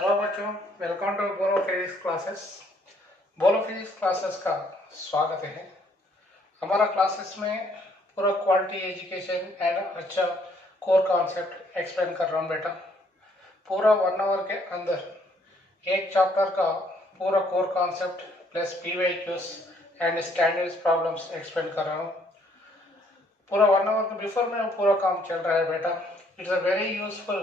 Hello बच्चों, welcome to बोलो physics classes. बोलो फिजिक्स क्लासेस का स्वागत है। हमारा क्लासेस में पूरा क्वालिटी एजुकेशन एंड अच्छा कोर कॉन्सेप्ट एक्सप्लेन कर रहा हूँ बेटा। पूरा 1 आवर के अंदर एक चैप्टर का पूरा core concept plus PYQs and standards problems explain कर रहा हूँ। पूरा 1 आवर के बिफोर में पूरा काम चल रहा है बेटा। It's a very useful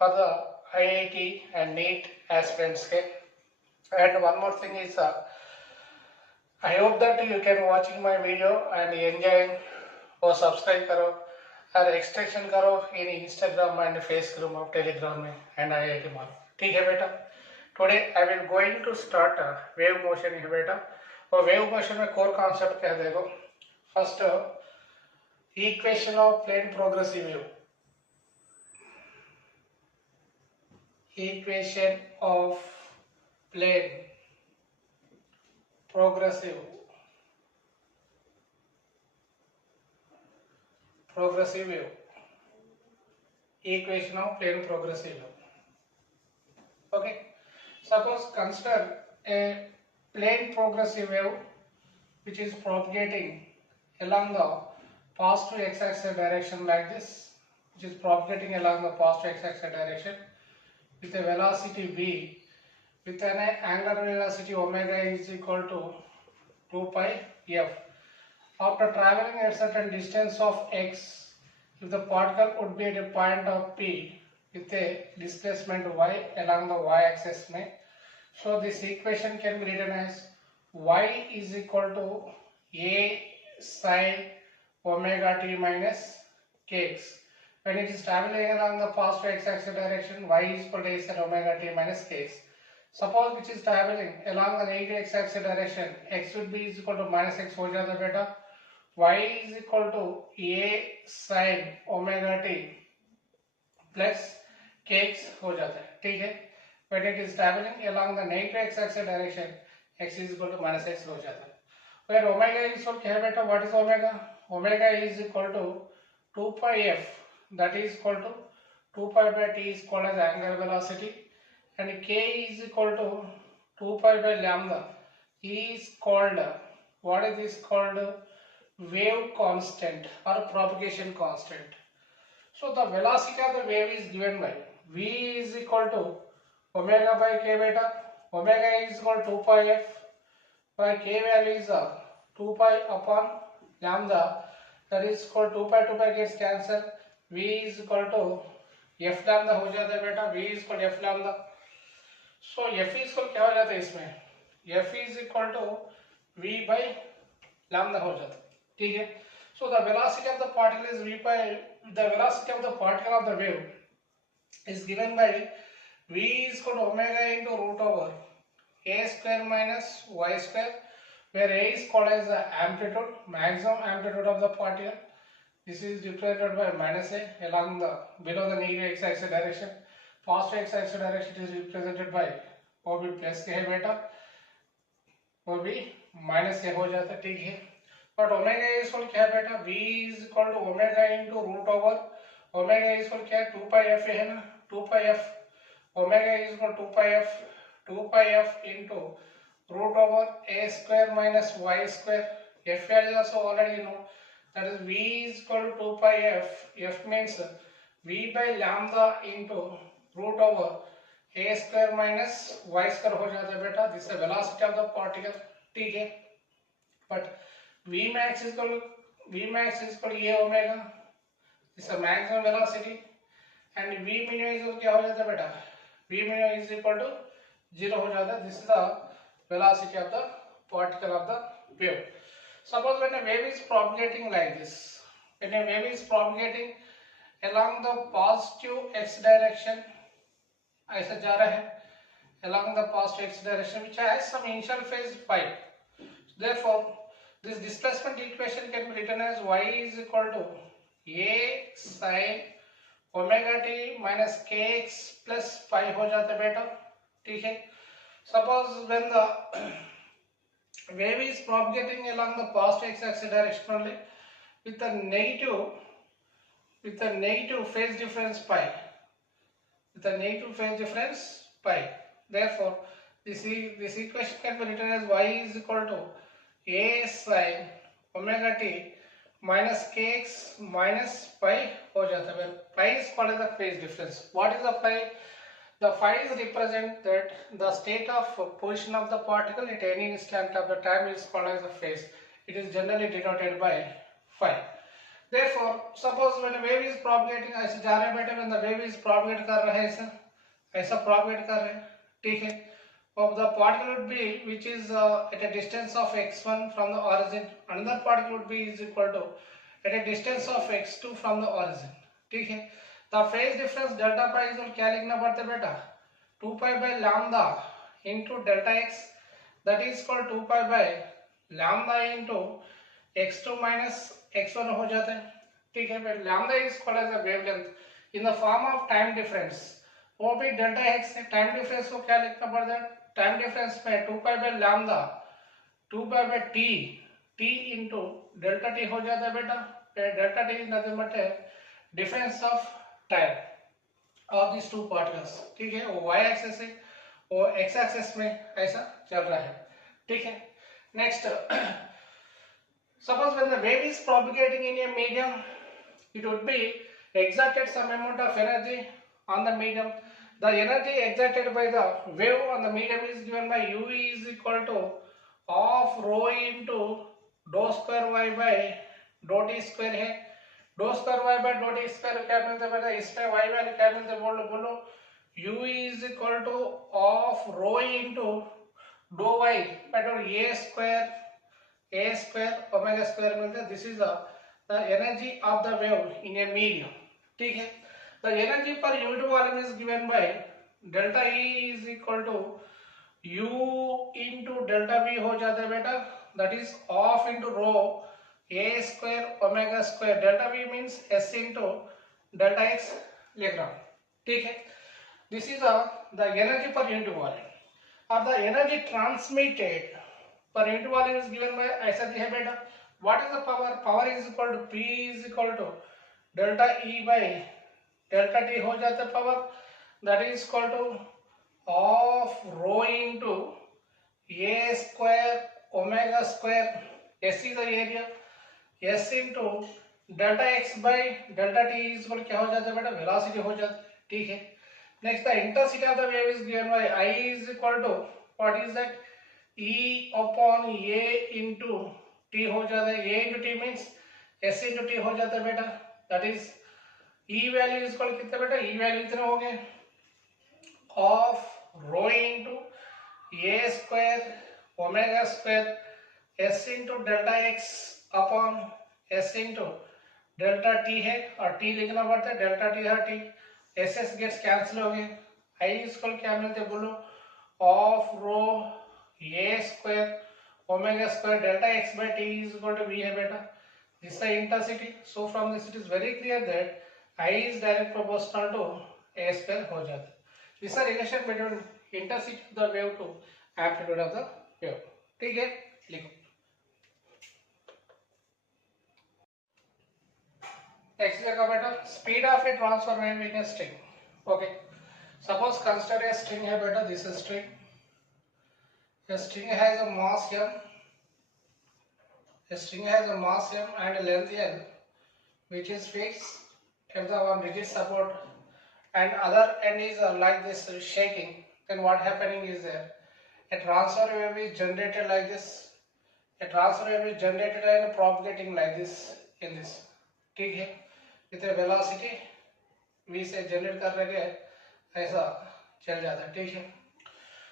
for the IIT and NEET aspirants के। And one more thing is, I hope that you can watching my video and enjoying और सब्सक्राइब करो और एक्सटेंशन करो इन इंस्टाग्राम एंड फेसबुक और Telegram में and IIT मारो। ठीक है बेटा। Today I will going to start wave motion है बेटा। और वेव मोशन में कोर कॉन्सेप्ट क्या देखो। First, equation of plane progressive wave. Equation of plane progressive wave. Equation of plane progressive wave. Okay. Suppose consider a plane progressive wave which is propagating along the positive x-axis direction like this, which is propagating along the positive x-axis direction with a velocity v, with an angular velocity omega is equal to 2 pi f. After traveling a certain distance of x, if the particle would be at a point of p with a displacement y along the y-axis, so this equation can be written as y is equal to a sin omega t minus kx. When it is traveling along the positive x-axis direction, y is equal to a sin omega t minus kx. Suppose which is traveling along the negative x-axis direction, x would be is equal to minus x हो जाता है बेटा, y is equal to a sin omega t plus kx हो जाता है। ठीक है। When it is traveling along the negative x-axis direction, x is equal to minus x हो जाता है। Where omega is equal क्या है बेटा? What is omega? Omega is equal to 2 pi f. That is equal to 2 pi by t is called as angular velocity, and k is equal to 2 pi by lambda is called, what is this called? Wave constant or propagation constant. So the velocity of the wave is given by v is equal to omega by k beta. Omega is equal to 2 pi f by k value is 2 pi upon lambda, that is equal to 2 pi gets cancelled. V is equal to f lambda हो जाता है बेटा। V is equal to f lambda. So f is equal क्या हो जाता है इसमें? F is equal to v by lambda हो जाता है। ठीक है। So the velocity of the particle is v by the velocity of the particle of the wave is given by v is equal to omega into root over a square minus y square, where a is called as the amplitude, maximum amplitude of the particle. This is represented by minus a along the below the negative x-axis direction. Positive x-axis direction is represented by OB plus के है बेटा, OB minus के हो जाता है। ठीक है। But omega is equal क्या है बेटा? V is equal to omega into root over omega is equal क्या है? 2 pi f है ना, 2 pi f. Omega is equal to 2 pi f into root over a square minus y square. F value also already you know. That is v is equal to 2 pi f. F means v by lambda into root over a square minus y square हो जाता है बेटा। This is the velocity of the particle। ठीक है। But v max is equal to a omega. This is the maximum velocity, and v minimum is equal क्या हो जाता है बेटा? V minimum is equal to 0 हो जाता है। This is the velocity of the particle of the wave. Suppose when a wave is propagating like this, when a wave is propagating along the positive x direction, ऐसा जा रहा है along the positive x direction, which has some initial phase phi. Therefore, this displacement equation can be written as y is equal to a sin omega t minus kx plus phi हो जाता है बेटा। ठीक है। Suppose when the wave is propagating along the positive x-axis direction only with a negative phase difference pi, with a negative phase difference pi. Therefore, this equation can be written as y is equal to a sin omega t minus kx minus pi हो जाता है. Where pi is called as the phase difference. What is the pi? The phi is represent that the state of position of the particle at any instant of the time is called as the phase. It is generally denoted by phi. Therefore, suppose when a wave is propagating, ऐसे जा रहे हैं बेटे, when the wave is propagate कर रहा है ऐसा propagate कर रहे हैं, ठीक है. Of the particle would be which is at a distance of x1 from the origin. Another particle would be is equal to at a distance of x2 from the origin. ठीक है. The phase difference delta pi is क्या लिखना पड़ता है बेटा? 2 pi by lambda into delta x, that is called 2 pi by lambda into x2 minus x1 हो जाता है. ठीक है. Lambda is called as a wavelength in the form of time difference. वो भी delta x है. Time difference को क्या लिखना पड़ता है? Time difference में 2 pi by lambda 2 pi by t into delta t हो जाता है बेटा. Delta t is nothing but a difference of time of these two particles. ठीक है. वो y axis है, वो x axis में ऐसा चल रहा है. ठीक है. Next, suppose when the wave is propagating in a medium, it would be exerted some amount of energy on the medium. The energy exerted by the wave on the medium is given by u is equal to half rho into dou square y by dou t square है. dou square y by dou t square क्या मिलता है बेटा? इसमें y value क्या मिलता है? बोलो. u is equal to half rho into dou y by dou a square omega square मिलता है. This is the energy of the wave in a medium. ठीक है. The energy per unit volume is given by delta E is equal to u into delta v हो जाता है बेटा. That is half into rho a square omega square. Delta v means s into delta x लिख रहा हूँ. ठीक है. This is the energy per unit volume. अब the energy transmitted per unit volume is given by ऐसा दिया है बेटा. What is the power? Power is equal to P is equal to delta E by delta t हो जाता है power. That is equal to half rho into a square omega square. S is the area. S into delta x by delta t is equal क्या हो जाता है बेटा? Velocity हो जाता है. ठीक है. Next, the intensity of the wave is given by I is equal to what is that? E upon a into t हो जाता है. A into t means s into t हो जाता है बेटा. That is E value is equal कितना बेटा? E value इतने हो गए of rho into a square omega square s into delta x upon s into delta t है और t लिखना पड़ता है. डेल्टा t है t. s गेट्स कैंसिल हो गए. I इसको क्या मिलते हैं बोलो? Of rho a square omega square delta x by t is equal to v है बेटा. This is the intensity. So from this it is very clear that I is direct proportional to a square हो जाता है. This is the relation between intensity of the wave to amplitude of the wave. ठीक है. लिखो. Next जगह बेटा speed of a transfer wave in a string. Okay. Suppose consider a string है बेटा. This is string. A string has a mass m. A string has a mass m and a length l, which is fixed at the one rigid support, and other end is like this shaking. Then what happening is there? A transfer wave is generated like this. A transfer wave is generated and propagating like this in this. ठीक है. इतने velocity v से generate कर रहे हैं ऐसा चल जाता है. ठीक है.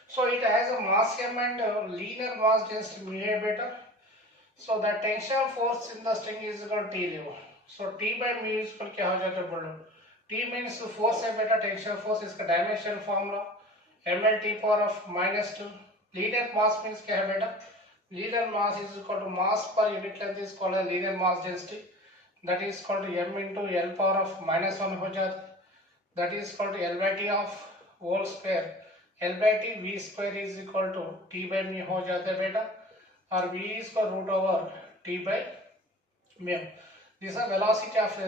So it has a mass m and linear mass density mu है बेटा. So the tensional force in the string is equal to T level. So T by mu is equal क्या हो जाता है बोलो? T means force है बेटा. Tensional force इसका dimension formula ml t power of -2. Linear mass means क्या है बेटा? Linear mass is equal to mass per unit length is called a linear mass density. That is called m into L power of -1 हो जाता है. That is called L by T of whole square. L by T V square is equal to T by mu हो जाता है बेटा. और V is equal root over T by mu. This is the velocity of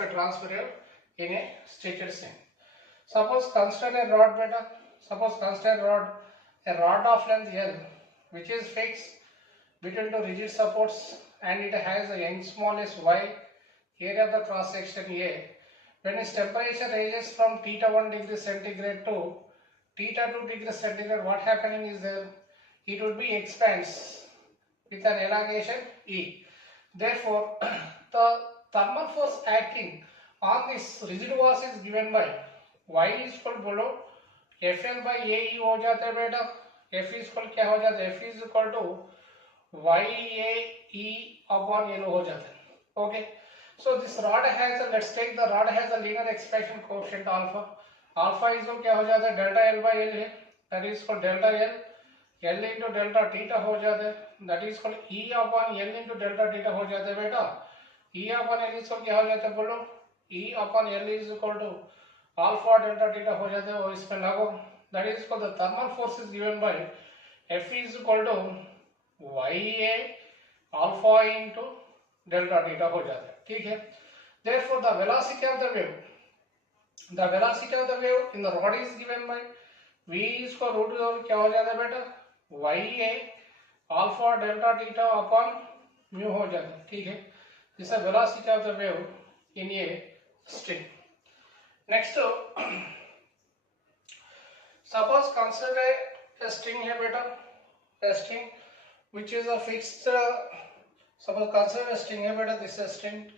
a transfer wave in a stated string. Suppose consider a rod beta. Suppose consider a rod of length L, which is fixed between two rigid supports, and it has a young smallest y, area of the cross section A. When its temperature ranges from theta 1 degree centigrade to theta 2 degree centigrade, what happening is there? It would be expands with an elongation E. Therefore, the thermal force acting on this rigid vase is given by y is equal to Bolo FL by AE हो जाता है बेटा. F is equal क्या हो जाता है? F is equal to YAE upon L हो जाता है. Okay. So this rod has a, let's take the rod has a linear expansion coefficient alpha. Alpha is क्या हो जाता है? Delta L by L है. That is called delta L. L into delta theta हो जाता है. That is called E upon L into delta theta हो जाता है बेटा. E upon L is क्या हो जाता है बोलो? E upon L is equal to alpha delta theta हो जाता है. और इसमें लागू. That is called the thermal force is given by F is equal to YA alpha into delta theta हो जाता है. ठीक है. Therefore the velocity of the wave in the rod is given by V is equal to क्या हो जाता है बेटा? YA alpha delta theta upon mu हो जाता है. ठीक है. This is velocity of the wave in a string. Next, suppose consider a string है बेटा. A string which is a fixed. Suppose consider a string है बेटा. This is a string.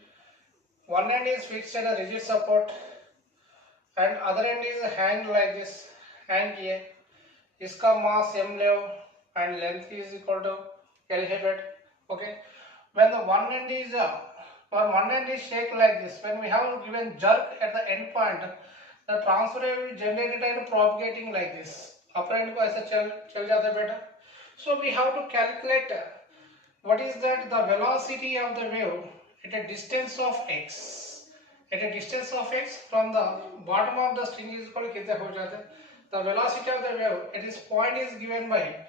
One end is fixed at a rigid support, and other end is a hand like this. Hand ये. इसका mass m ले and length is equal to L है बेटा. Okay. When the one end is shaped like this, when we have given jerk at the end point, the transfer wave is generated and propagating like this. Upper end को ऐसा चल जाता है बेटा. So we have to calculate what is that the velocity of the wave at a distance of x. At a distance of x from the bottom of the string is equal to कितना हो जाता है? The velocity of the wave at this point is given by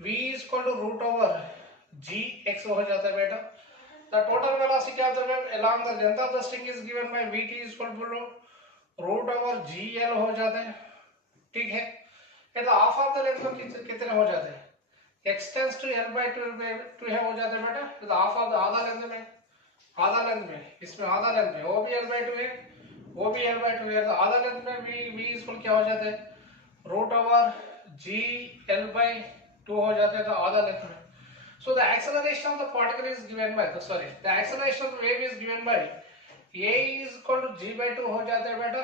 v is equal to root over gx हो जाता है बेटा. The total velocity of the wave along the length of the string is given by vt is equal to root over gl हो जाता है. ठीक है. ये तो half of the length में कितने हो जाते हैं? x tends to l by 2 है हो जाता है बेटा. तो half of the आधा लेंथ में इसमें आधा लेंथ में वो भी l by 2 है, वो भी l by 2 है. तो आधा लेंथ में v is equal क्या हो जाता है? root over g l by 2 हो जाता है. तो आधा लेंथ में. So the acceleration of the particle is given by the acceleration of the wave is given by a is equal to g by 2 हो जाता है बेटा.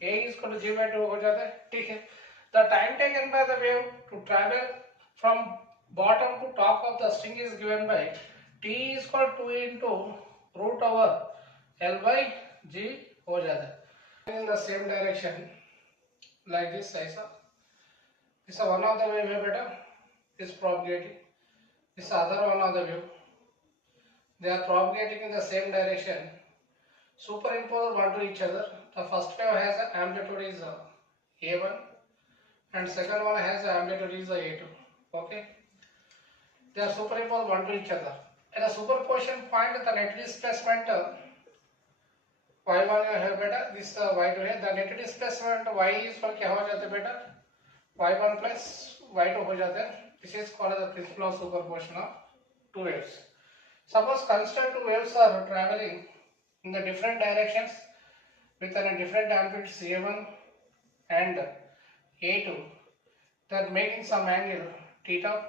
a is equal to g by 2 हो जाता है. ठीक है. The time taken by the wave to travel from bottom to top of the string is given by t is equal to 2 into root over l by g हो जाता है. In the same direction like this ऐसा. This is one of the wave है बेटा. Is propagating. This other one of the wave. They are propagating in the same direction. Superimpose one to each other. The first wave has an amplitude is a1, and second one has an amplitude is a2. Okay. They are superimposed one to each other. At the superposition point, the net displacement y1 है बेटा. This y2 है. The net displacement y is पर क्या हो जाता है बेटा? y1 plus y2 हो जाता है. This is called the principle of superposition of two waves. Suppose consider two waves are traveling in the different directions with a different amplitude a1 and a2. They are making some angle theta.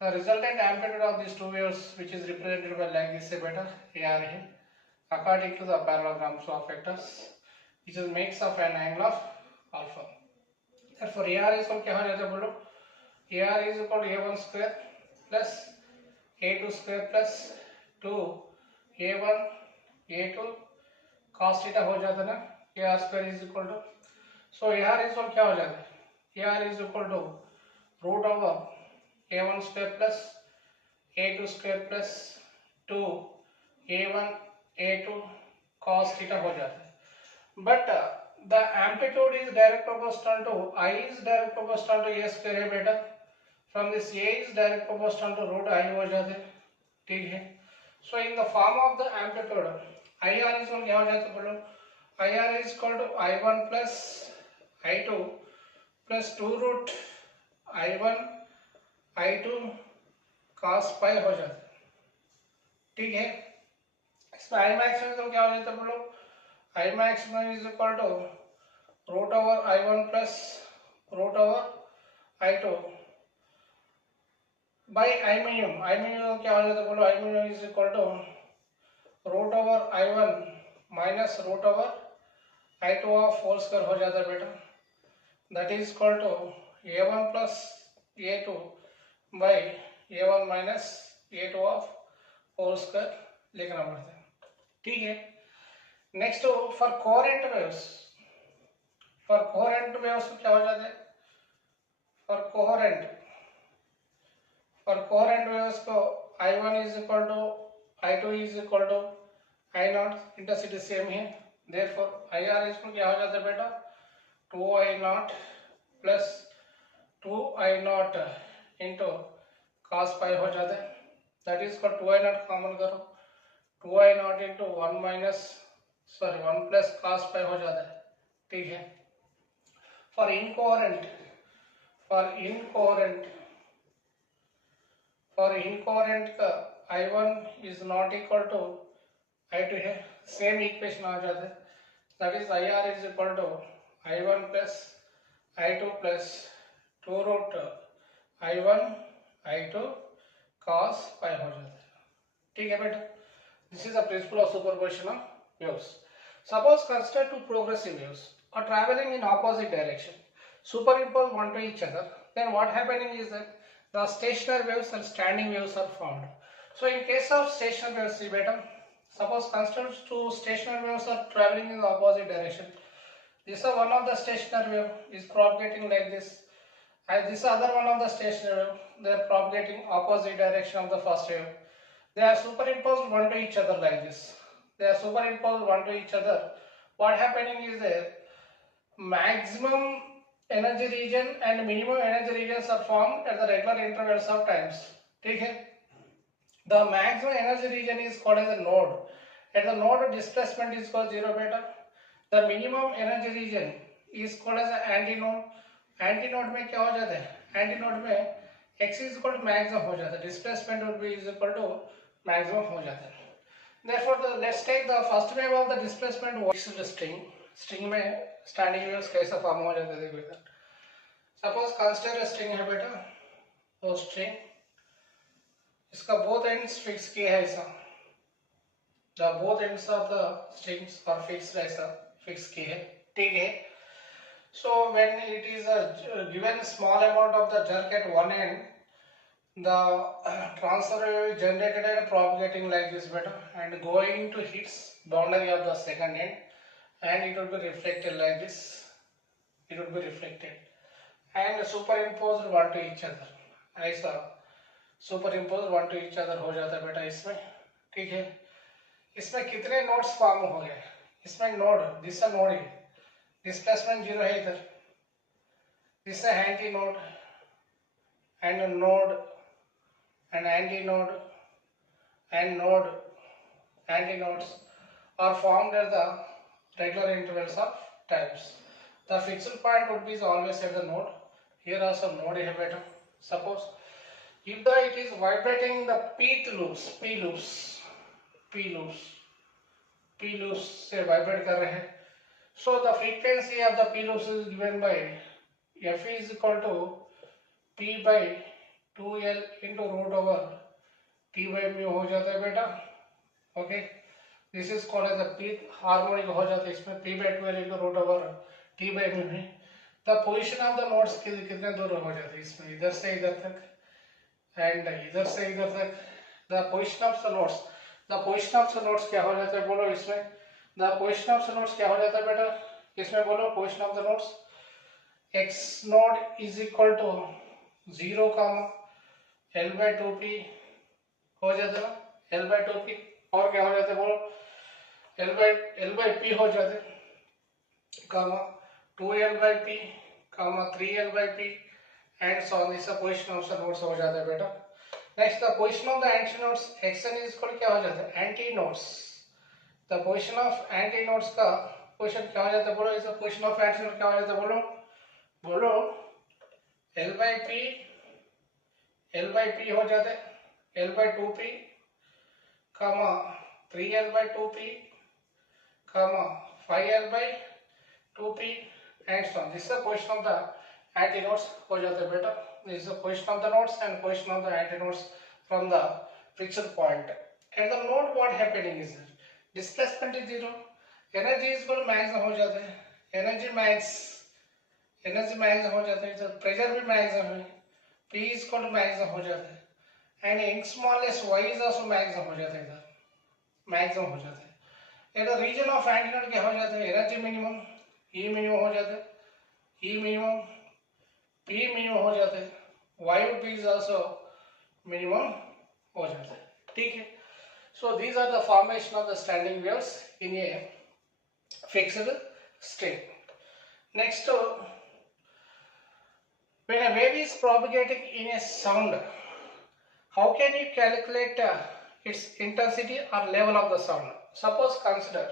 The resultant amplitude of these two waves, which is represented by like this beta AR here, according to the parallelograms of vectors, which is makes of an angle of alpha. Therefore AR is क्या हो जाता है बोलो? AR is equal to a1 square plus a2 square plus 2 a1 a2 cos theta हो जाता है ना. AR square is equal to, so AR is equal क्या हो जाता है? AR is equal to root over a1 square plus a2 square plus 2 a1 a2 cos theta हो जाता है. But the amplitude is direct proportional to I is direct proportional to a square है बेटा. From this a is direct proportional to root I हो जाते हैं. ठीक है. So in the form of the amplitude IR is क्या हो जाता है बोलो? IR is equal to I1 plus I2 plus 2 root I1 I2 cos pi हो जाता है, ठीक है। इसमें I मैक्सिमम तो क्या हो जाता है बोलो, I maximum is equal to root over I1 plus root over I2 by I minimum. I minimum क्या हो जाता है बोलो, I minimum is equal to root over I1 minus root over I2 of whole square हो जाता है बेटा, that is equal to A1 plus A2 by A1 minus A2 of whole square लिखना पड़ता है, ठीक है। Next for coherent waves, for coherent waves क्या हो जाता है, फॉर कोहेरेंट वेव्स को I1 is equal to I2 is equal to I0, intensity same है, देयरफॉर IR इसको क्या हो जाता है बेटा 2I0 plus 2I0 into cos pi हो जाता है, दैट इज को 2I0 कॉमन करो, 2I0 into 1 minus 1 plus cos pi हो जाता है, ठीक है। फॉर इनकोहेरेंट का I1 is not equal to I2 है, सेम इक्वेशन आ जाता है, that is IR is equal to I1 plus I2 plus 2 root I1 I2 cos pi हो जाता है, ठीक है बेटा। This is the principle of superposition of waves. Suppose consider two progressive waves are traveling in opposite direction, superimposed one to each other, then what happening is that the stationary waves and standing waves are formed. So in case of stationary waves, see beta, suppose consider two stationary waves are traveling in the opposite direction. This is one of the stationary wave is propagating like this, and this other one of the stationary wave, they are propagating opposite direction of the first wave. They are superimposed one to each other like this. They are superimposed one to each other. What happening is that maximum energy region and minimum energy regions are formed at the regular intervals of times, ठीक है। The maximum energy region is called as a node. At the node displacement is called 0 beta. The minimum energy region is called as an antinode. Antinode में क्या हो जाता है, antinode में x is equal to maximum हो जाता है, displacement would be is equal to maximum हो जाता है। Therefore, let's take the first wave of the displacement fixed string में स्टैंडिंग वेव्स कैसा फॉर्म हो जाता है देखो इधर। सपोज कंसिडर स्ट्रिंग है बेटा, वो स्ट्रिंग इसका बोथ एंड्स फिक्स किया है ऐसा, the both ends of the strings are fixed ऐसा फिक्स किए है, ठीक है। So when it is given small amount of the jerk at one end, the transfer wave is generated and propagating like this beta and going to hits boundary of the second end, and it will be reflected like this, it will be reflected and superimposed one to each other, ऐसा superimposed one to each other हो जाता है बेटा इसमें, ठीक है। इसमें कितने नोड्स फॉर्म हो गए, इसमें नोड, दिस नोड है, डिस्प्लेसमेंट 0 है इधर, this anti node and node and antinode and node, antinodes are formed at the regular intervals of times. The fixed point would be always at the node. Here also node है बेटा। Suppose if it is vibrating the p loops से vibrate कर रहे हैं, so the frequency of the p loops is given by f is equal to p by 2l into root over t by mu हो जाता है बेटा, okay. This is called as the p harmonic हो जाता है, इसमें p by 2l into root over t by mu है। The position of the nodes कितने दूर हो जाते हैं इसमें, इधर से इधर तक एंड इधर से इधर तक। The position of the nodes क्या हो जाता है बोलो इसमें, the position of the nodes क्या हो जाता है बेटा इसमें बोलो, position of the nodes x node is equal to 0 L by 2p हो जाता है, L by 2p और क्या हो जाता है बोलो, L by p हो जाते हैं, कामा 2L by p comma 3L by p and so on। this position of the nodes हो जाता है बेटा। Next the position of the antinodes xn is equal क्या हो जाता है, antinodes, the position of antinodes का सुपरपोजिशन क्या हो जाता है बोलो, इसका पोजिशन ऑफ एडिशन क्या हो जाता है बोलो, बोलो L by P हो जाते L by 2P comma 3L by 2P comma 5L by 2P and so on. This is the position of the antinodes हो जाते बेटा. This is the position of the nodes and position of the antinodes from the fixed point. At the node what happening is that displacement is zero, energy is equal to max हो जाते हैं, energy max हो जाता है, तो pressure भी max है, P is equal to max हो जाता है, and ink smallest y is also max हो जाता है, इधर maximum हो जाता है. ये तो region of antinode क्या हो जाता है, energy minimum, E minimum हो जाता है, E minimum, P minimum हो जाता है, y is also minimum हो जाता है. ठीक है. So these are the formation of the standing waves in a fixed state. Next, when a wave is propagating in a sound, how can you calculate its intensity or level of the sound? Suppose consider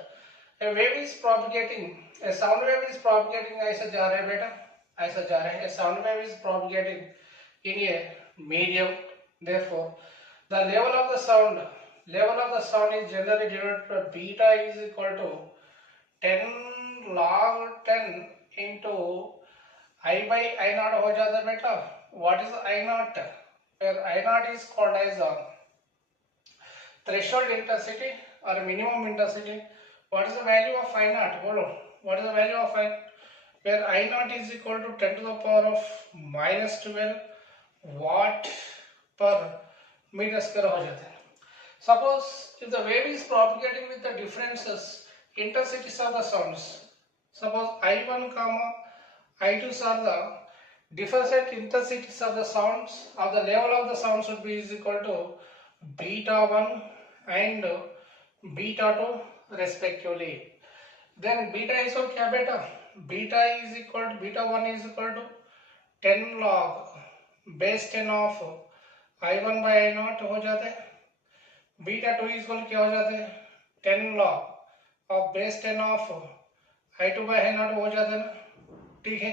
a wave is propagating, a sound wave is propagating ऐसा जा रहा है बेटा, ऐसा जा रहा है. A sound wave is propagating in a medium. Therefore, the level of the sound is generally denoted by beta is equal to 10 log 10 into I by I naught हो जाता है बेटा. What is I naught? Where I naught is called as threshold intensity or minimum intensity. What is the value of I naught? बोलो. What is the value of I? Where I naught is equal to 10 to the power of minus 12 watt per meter square हो जाता है. Suppose if the wave is propagating with the differences intensities of the sounds, suppose I1 comma I2 are the different intensities of the sounds, of the level of the sounds would be is equal to beta 1 and beta 2 respectively. Then beta is what क्या बेटा? Beta is equal to beta 1 is equal to 10 log base 10 of I1 by I naught हो जाते हैं. Beta 2 is equal क्या हो जाते हैं? 10 log of base 10 of I2 by I naught हो जाते हैं. ठीक है.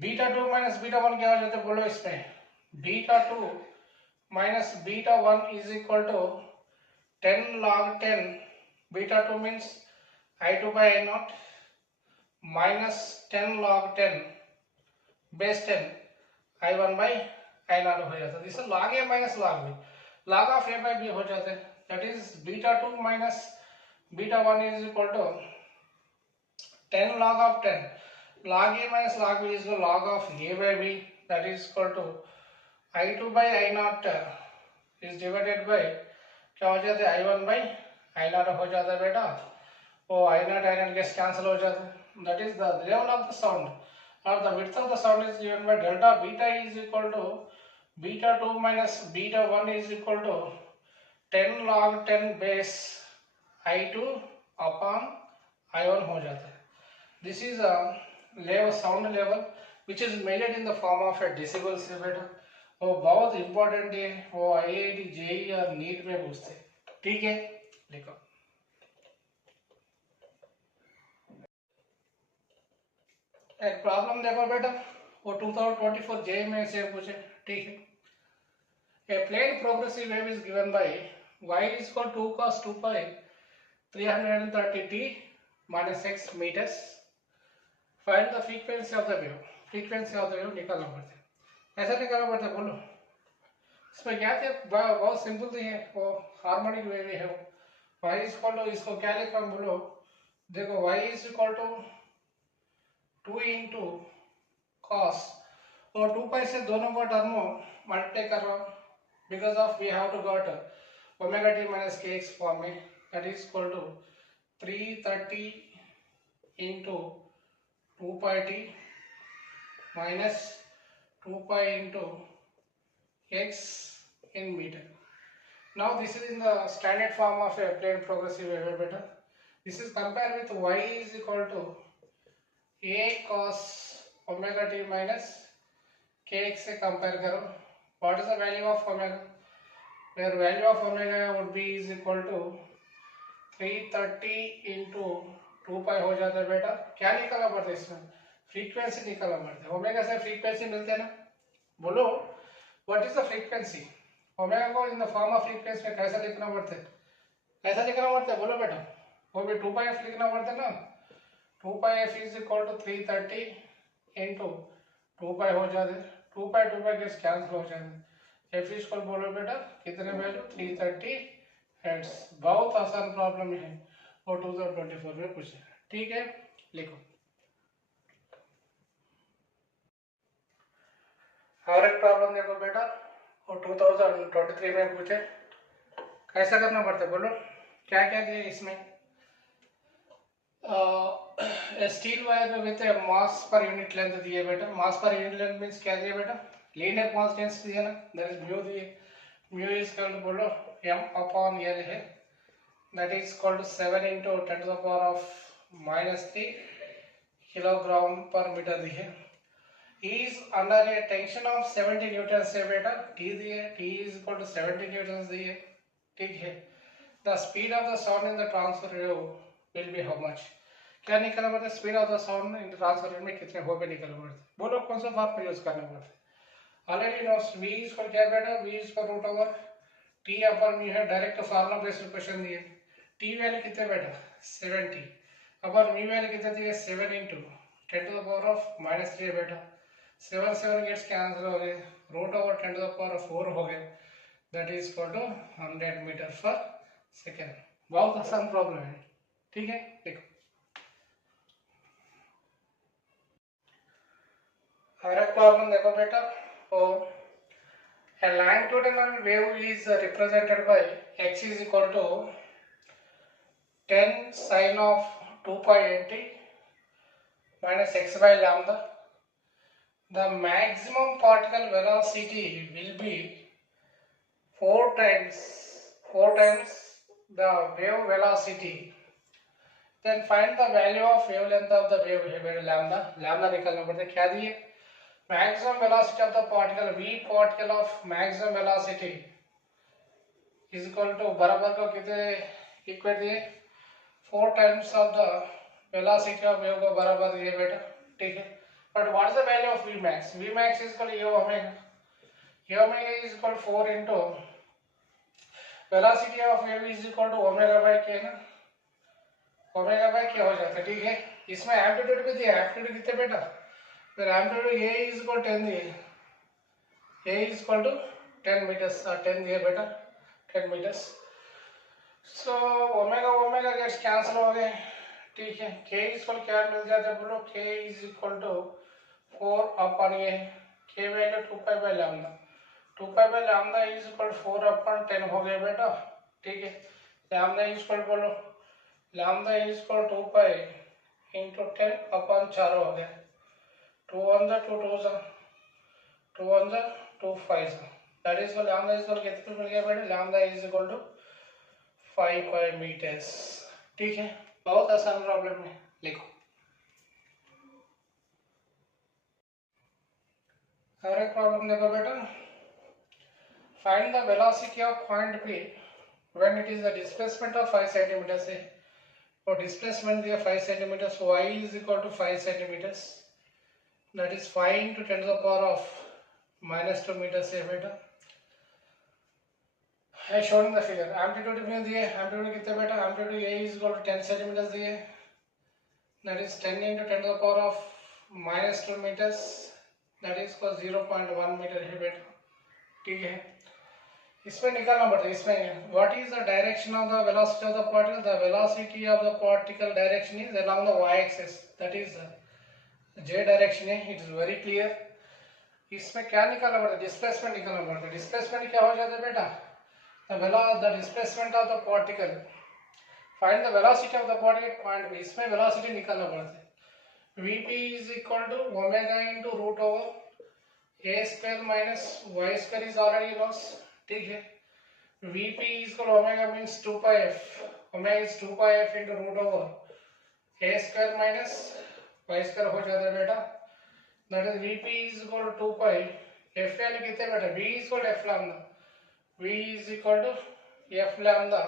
बीटा 2 माइनस बीटा 1 क्या हो जाता है बोलो इसमें. Beta 2 minus beta 1 is equal to 10 log 10. Beta 2 means I2 by I naught minus 10 log 10 base 10 I1 by I naught हो जाता है. This log A minus log B, log of A by B हो जाता है. That is beta 2 minus beta 1 is equal to 10 log of 10. Log A minus log B is the log of A by B, that is equal to I2 by I naught is divided by क्या हो जाता है I1 by I naught हो जाता है बेटा. वो I naught gets cancel हो जाता है. That is the level of the sound or the width of the sound is given by delta beta is equal to beta 2 minus beta 1 is equal to 10 log 10 base I2 upon I1 हो जाता है. This is a level, sound level which is measured in the form of a decibel से बेटा. वो बहुत important है, वो IIT JEE और नीट में पूछते हैं. ठीक है, लिखो. एक प्रॉब्लम देखो बेटा, वो 2024 JEE में से पूछे. ठीक है. A plane progressive wave is given by y is equal to 2 cos 2 pi 330t minus x meters. Find the frequency of the wave. Frequency of the wave निकालना पड़ता है. ऐसा निकालना पड़ता है बोलो. इसमें क्या थे, बहुत सिंपल थी है, वो हार्मोनिक वेव है. वो y is equal to, इसको क्या लिखा बोलो. देखो y is equal to 2 into cos और 2 pi से दोनों को टर्म मल्टीप्लाई कर रहा हूँ. Because of we have to got omega t minus kx form में, that is equal to 330 into 2 pi t minus 2 pi into x in meter. Now this is in the standard form of a plane progressive wave beta. This is compared with y is equal to a cos omega t minus kx से compare करो. What is the value of omega? Where value of omega would be is equal to 330 into 2 pi हो जाता है बेटा। क्या निकालना पड़ता है इसमें? फ्रीक्वेंसी निकालना पड़ता है। ओमेगा से फ्रीक्वेंसी मिलते हैं ना, बोलो what is the frequency? Omega को in the form of frequency में कैसा लिखना पड़ता है? कैसा लिखना पड़ता है बोलो बेटा? वो भी 2 पाई एफ लिखना पड़ता है ना। 2 pi f is equal to 330 into 2 pi हो जाते हैं। 2 पाई कैंसिल हो जाते हैं। एफ इक्वल बोलो बेटा कितने वैल्यू? 330 हेड्स। बहुत आसान प्रॉब्लम है और 2024 में पूछे, ठीक है लिखो। और एक प्रॉब्लम देखो बेटा, और 2023 में पूछे। कैसा करना पड़ता है बोलो? क्या क्या दिया इसमें? स्टील वायर में कहते हैं मास पर यूनिट लेंथ दिए बेटा। मास पर यूनिट लेंथ मीन्स क्या दिए बेटा? लीनियर कांस्टेंट्स दिए ना, दैट इज म्यू दिए। म्यू इज इक्वल टू बोलो m अपॉन l है, that is equal to 7 into 10 to the power of -3 kilogram per metre दिए। is under a tension of 70 newton से बेटा। t दिए, t is equal to 70 newton दिए, ठीक है। the speed of the sound in the transfer wave will be how much? क्या निकलना पड़ता है? Speed of the sound in transfer में कितने हो पे निकलना पड़ता है? बोलो कौन सा फॉर्म यूज करना पड़ता है? ऑलरेडी नो v इज को क्या बेटा? v इज को रूट ओवर t अपर म्यू है, डायरेक्ट फार्मूला बेस्ड क्वेश्चन दिए। t वैल्यू कितने बेटा? 70 अपर म्यू वैल्यू कितने दिए? 7 into 10 to the power of -3 बेटा। 7 गेट्स कैंसिल हो गए, root over 10 to the power of 4 हो गए, that is equal to 100 metre per second. बहुत आसान प्रॉब्लम है, ठीक है देखो। और एक प्रॉब्लम देखो बेटा, और a longitudinal wave is represented by x is equal to 10 sin of 2 pi nt minus x by lambda. The maximum particle velocity will be 4 times the wave velocity. Then find the value of wavelength of the wave lambda. Lambda निकालना पड़ता है। क्या दिए? maximum velocity of the particle, v particle of maximum velocity is equal to बराबर को कितने equate दिए? 4 times of the velocity of wave को बराबर दिए बेटा, ठीक है। But what is the value of v max? v max is equal to a omega. a omega is equal to 4 into velocity of wave is equal to omega by k ना, omega by k हो जाता है, ठीक है। इसमें amplitude भी दिया, amplitude कितने बेटा? फिर amplitude a is equal to 10 दिए, a is equal to 10 meters, 10 दिए बेटा, 10 meters। So omega omega gets cancel हो गए, ठीक है। k is equal क्या मिल जाता है बोलो? k is equal to 4 अपन ये k value 2 pi by lambda, 2 pi by lambda is equal to 4 अपन 10 हो गया बेटा, ठीक है। लैम्डा is equal बोलो, lambda is equal 2 pi into 10 अपन 4 हो गया। 2 1 जा 2 2 जा 2 1 जा 2 5 जा, that is lambda is equal कितने मिल गया बेटा? Lambda is equal to 5 pi metres, ठीक है। बहुत आसान प्रॉब्लम है, लिखो। और एक प्रॉब्लम देखो बेटा, find the velocity of point P when it is the displacement of 5 centimetre से, और डिस्प्लेसमेंट दिया 5 centimetre, so y is equal to 5 centimetre, that is 5 into 10 to the power of -2 meters है बेटा। है shown in the figure। Amplitude में दिए, amplitude कितने बेटा? Amplitude a is equal to 10 centimetre दिए, that is 10 into 10 to the power of -2 meters, that is equal 0.1 metre है बेटा, ठीक है। इसमें निकालना पड़ता है। इसमें what is the direction of the velocity of the particle? The velocity of the particle direction is along the y-axis, that is j direction है, इट इज वेरी क्लियर। इसमें क्या निकालना पड़ता है? डिस्प्लेसमेंट निकालना पड़ता है। डिस्प्लेसमेंट क्या हो जाता है बेटा? The displacement of the particle, find the velocity of the particle point P। इसमें वेलोसिटी निकालना पड़ता है। vp is equal to omega into root over a square minus y square is already loss, ठीक है। vp is equal omega means 2 pi f, omega is 2 pi f into root over a square minus y square हो जाता है बेटा, that is vp is equal to 2 pi f value कितने बेटा? v is equal to f lambda, v is equal to f lambda,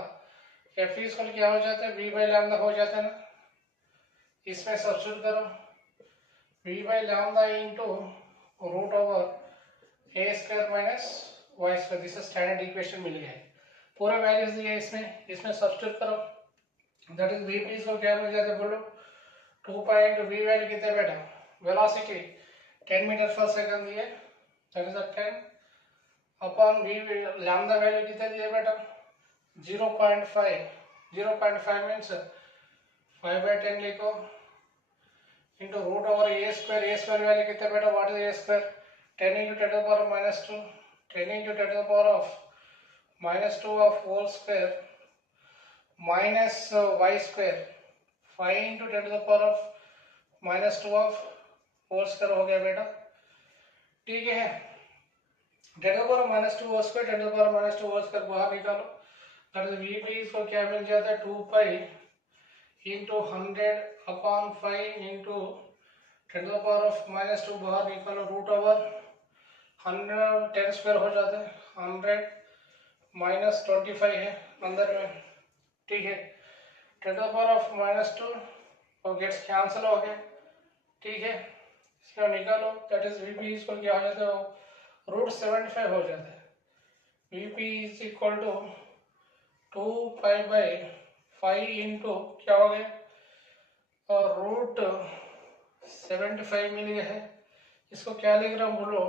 f is equal क्या हो जाता है? v बाय लैम्डा हो जाता है ना, इसमें सब्स्टिट्यूट करो v by lambda into root over a square minus y square, this standard equation मिल गया है, पूरे वैल्यूज दिए इसमें सब्स्टिट्यूट करो, दैट इज v p को क्या मिल जाता है बोलो, 2 पाई इंटू v वैल्यू कितने बेटा, वेलोसिटी 10 मीटर पर सेकंड दिए, that is 10 upon v lambda value कितने दिए बेटा 0.5, 0.5 मीन्स 5/10 लिखो इंटू रूट ओवर ए स्क्वायर वैल्यू कितने बेटा, what is a square 10 into 10 to the power of minus 2, 10 into 10 to the power of minus 2 of whole square minus y square 5 into 10 to the power of minus 2 of whole square हो गया बेटा, ठीक है 10 to the power of minus 2 whole square 10 to the power of minus 2 whole square बाहर निकालो, that is v इसको क्या मिल जाता है 2 pi into 100 upon 5 into 10 to the power of minus 2 बाहर निकालो रूट ओवर 110 स्क्वायर हो जाता है, 100 माइनस 25 है अंदर में, ठीक है 10 to the power of minus 2 और गेट्स कैंसिल हो गए, ठीक है इसको निकालो, दैट इज वीपी इसको क्या हो जाता है रूट 75 हो जाता है, VP is equal to 2 pi by 5 into क्या हो गया और रूट 75 मिल गया है, इसको क्या लिख रहा हूँ बोलो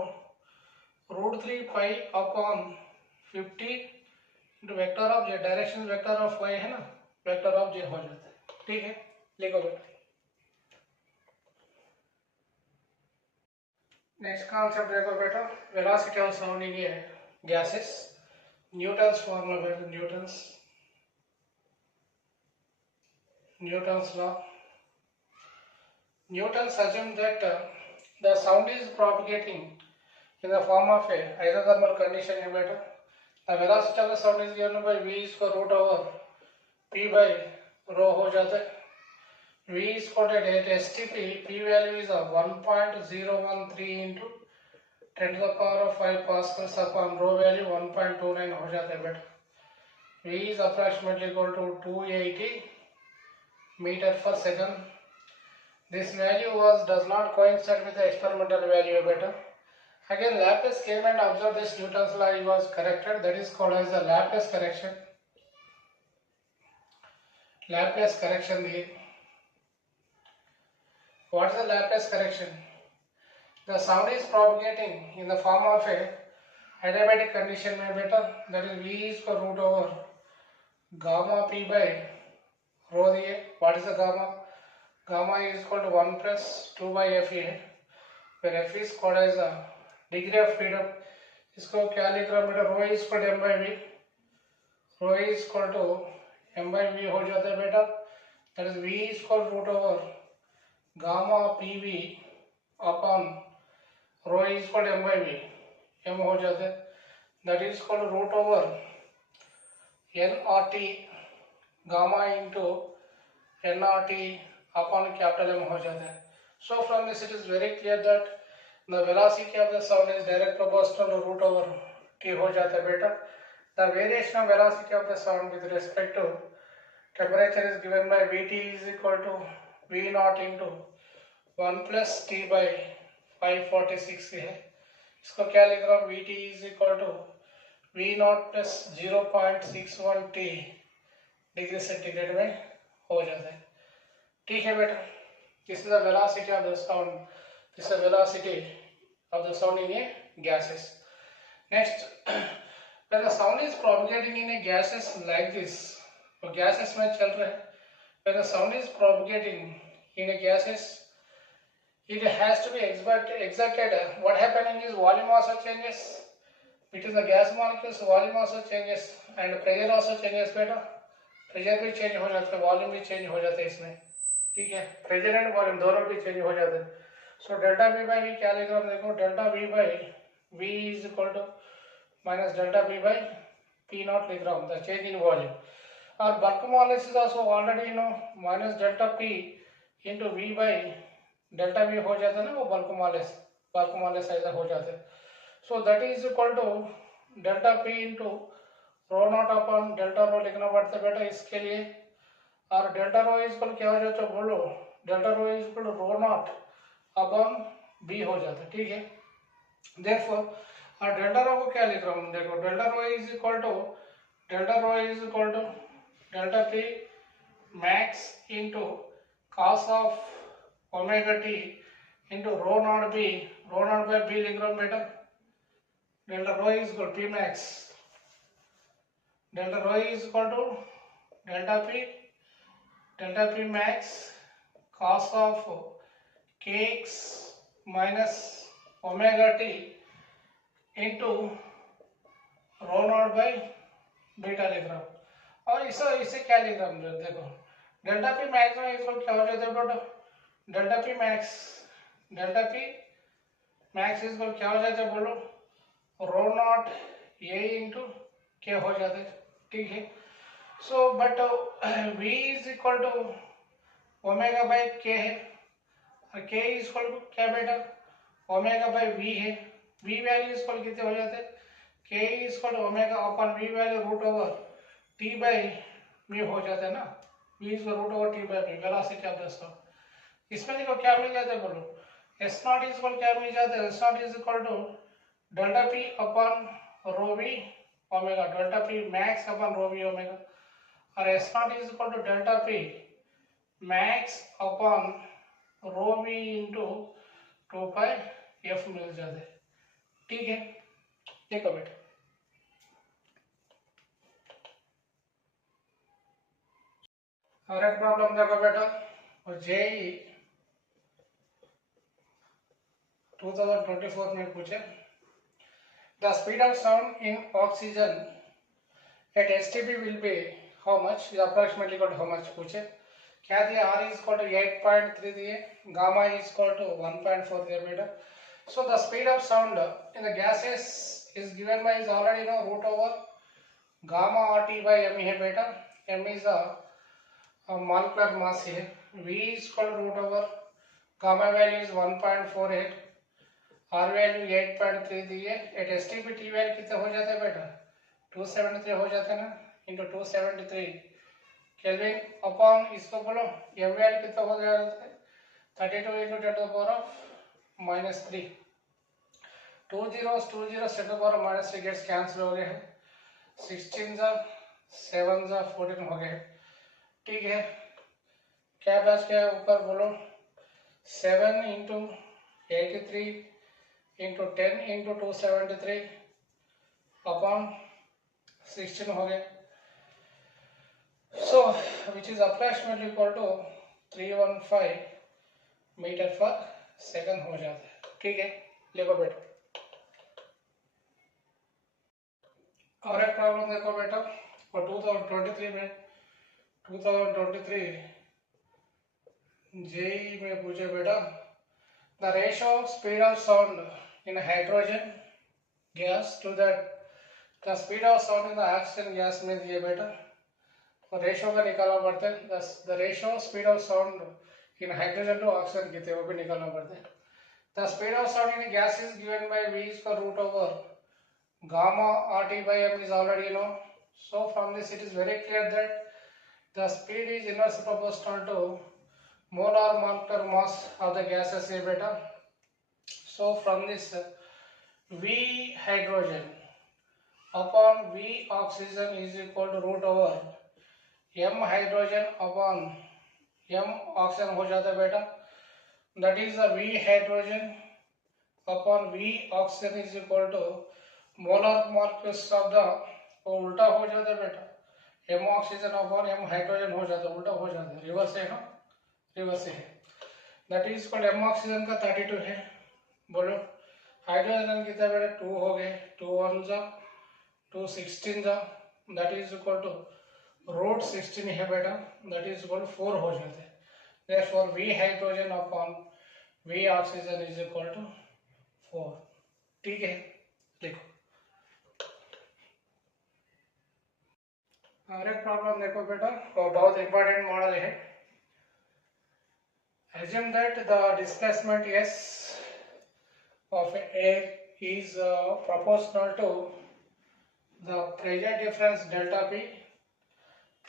root 3 pi upon 50 into vector of J, direction vector of Y है ना, वेक्टर ऑफ जे हो जाता है, ठीक है लिखो बेटा। नेक्स्ट कॉन्सेप्ट देखो बेटा, वेलोसिटी ऑफ सराउंडिंग है गैसेस, न्यूटन्स फॉर्मूला बेटा, Newton's law, Newton's assumed that the sound is propagating in the form of a isothermal condition है बेटा, the velocity of the sound is given by v इसको root over p by rho हो जाता है, v is quoted at STP, p value is 1.013 into 10 to the power of 5 pascals upon rho value 1.29 हो जाता है बेटा, v is approximately equal to 280 meter per second. This value does not coincide with the experimental value beta. Again Laplace came and observed this Newton's law, he was corrected, that is called as the Laplace correction. Laplace correction the, what is the Laplace correction? The sound is propagating in the form of a adiabatic condition में beta, that is v is for root over gamma p by rho दिए, what is the gamma? Gamma is equal to 1 plus 2 by f है, where f is called as the degree of freedom, इसको क्या लिख रहा हूँ बेटा rho is equal to m by v, rho is equal to m by v हो जाता है बेटा, that is v is equal to root over gamma pv upon rho is equal to m by v, m हो जाता है, that is equal to root over nRT gamma into nRT upon capital M हो जाता है. So from this it is very clear that the velocity of the sound is direct proportional to root over t हो जाता है बेटा. The variation of velocity of the sound with respect to temperature is given by Vt is equal to V naught into 1 plus t by 546 है, इसको क्या लिख रहा हूँ Vt is equal to V naught plus 0.61 t degree centigrade में हो जाता है, ठीक है बेटा. This is the velocity of the sound. This is the velocity of the sound in a gases. Next, when the sound is propagating in a gases like this, तो gases में चल रहा है, when the sound is propagating in a gases, it has to be exerted. What happening is volume also changes between the gas molecules, volume also changes and pressure also changes बेटा. Pressure भी change हो जाता है, volume भी change हो जाता है इसमें, ठीक है, प्रेशर एंड वॉल्यूम दोनों भी चेंज हो जाते हैं. So delta V by V क्या लिख रहा हूँ देखो, delta V by V is equal to minus delta V by P not लिख रहा हूँ, द चेंज इन वॉल्यूम. और bulk molecules is also already you know minus delta P into V by delta V हो जाता है ना, वो bulk molecules ऐसा हो जाता है. So that is equal to delta P into rho not upon delta rho लिखना पड़ता है बेटा इसके लिए, और डेल्टा रो इज इक्वल क्या हो जाता है बोलो delta rho is equal to rho not upon B हो जाता है, ठीक है। देयरफॉर और डेल्टा रो को क्या लिख रहा हूँ, देखो delta rho is equal to delta P max into cos of omega T into rho not by B लिख रहा हूँ बेटा। Delta rho is equal P max, delta rho is equal to delta P max cos of kx minus omega T into rho not by beta लिख रहा हूँ। और इसे क्या लिख रहा हूँ, देखो डेल्टा पी मैक्स में इसको क्या हो जाता है बेटा, डेल्टा पी मैक्स इसको क्या हो जाता है बोलो, रो नॉट ए इंटू के हो जाते हैं, ठीक है। So but v is equal to omega by K है और k इज इक्वल टू क्या बेटा, ओमेगा बाय v है। v वैल्यू इज इक्वल कितने हो जाते हैं, k is equal to omega upon v value root over t by v हो जाता है ना, v is root over t by v velocity of the stock. इसमें देखो क्या मिल जाता है बोलो, s नॉट इज इक्वल क्या मिल जाता है, s not is equal to delta p upon rho v omega, delta p max upon rho v omega, और s not is equal to delta p max upon rho v into 2 pi f मिल जाता है, ठीक है। देखो बेटा और एक प्रॉब्लम देखो बेटा, और जेई 2024 में पूछे, the speed of sound in oxygen at STP will be how much, approximately equal to how much पूछे। क्या दिया, आर इज इक्वल टू 8.3 दिए, गामा इज इक्वल टू 1.4 दिया बेटा। So the speed of sound in the gases is given by, is already know root over gamma R T by M है बेटा। M is a molecular mass है, v is equal to root over gamma value is 1.48, r value 8.3 दी है। At STP T value कितना हो जाता है बेटा, 273 हो जाता है ना, इंटू 273 केल्विन अपॉन इसको बोलो एम वैल्यू कितना हो जाता है, 32 into 10 to the power of -3, 2 zeros 10 to the power of -3 gets cancel हो गए हैं, 16 जा 7 जा 14 हो गए, ठीक है। क्या बच गया ऊपर बोलो, 7 इंटू 83 इंटू 10 इंटू 273 अपॉन 16 हो गए। So which is approximately equal to 315 metre पर सेकंड हो जाता है, ठीक है। लिखो बेटा और एक प्रॉब्लम देखो बेटा, और 2023 जेई में पूछे बेटा, the ratio of speed of sound in hydrogen gas to the speed of sound in the oxygen gas में दिए बेटा, तो रेशियो का निकालना पड़ता है। The ratio of speed of sound in hydrogen to oxygen कितने वो भी निकालना पड़ता है। The speed of sound in gas is given by v is का root over gamma RT by m is already known. So from this it is very clear that the speed is inversely proportional to molar molecular mass of the gases here beta. So from this V hydrogen upon V oxygen is equal to root over m hydrogen upon m oxygen हो जाता है बेटा, that is the V hydrogen upon V oxygen is equal to molar molecules of the, वो उल्टा हो जाता है बेटा, m oxygen upon m hydrogen हो जाता है, उल्टा हो जाता है, रिवर्स है ना, रिवर्स है। That is equal m oxygen का 32 है, बोलो हाइड्रोजन कितना बेटा 2 हो गए, 2 1 जा 2 16 जा, that is equal to root 16 है बेटा, दैट इज इक्वल 4 हो जाते हैं। Therefore v hydrogen upon v oxygen is equal to 4, ठीक है। लिखो और एक प्रॉब्लम देखो बेटा, और बहुत इंपॉर्टेंट मॉडल है। Assume that the displacement S of air is proportional to the pressure difference delta P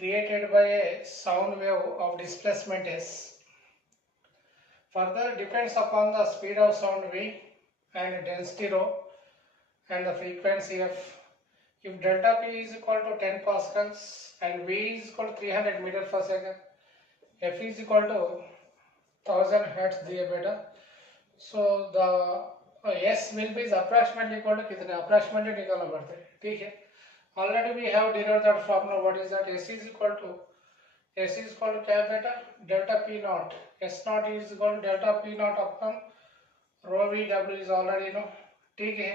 created by a sound wave of displacement S. Further depends upon the speed of sound V and density rho and the frequency F. If delta P is equal to 10 pascals and V is equal to 300 meters per second, F is equal to 1000 hertz दिए बेटा. So the S will be approximately equal to कितने approximately निकालना पड़ता है. ठीक है. Already we have derived that formula. What is that? S is equal to क्या बेटा? Delta P naught. S naught is equal to delta P naught upon rho V W is already know. ठीक है.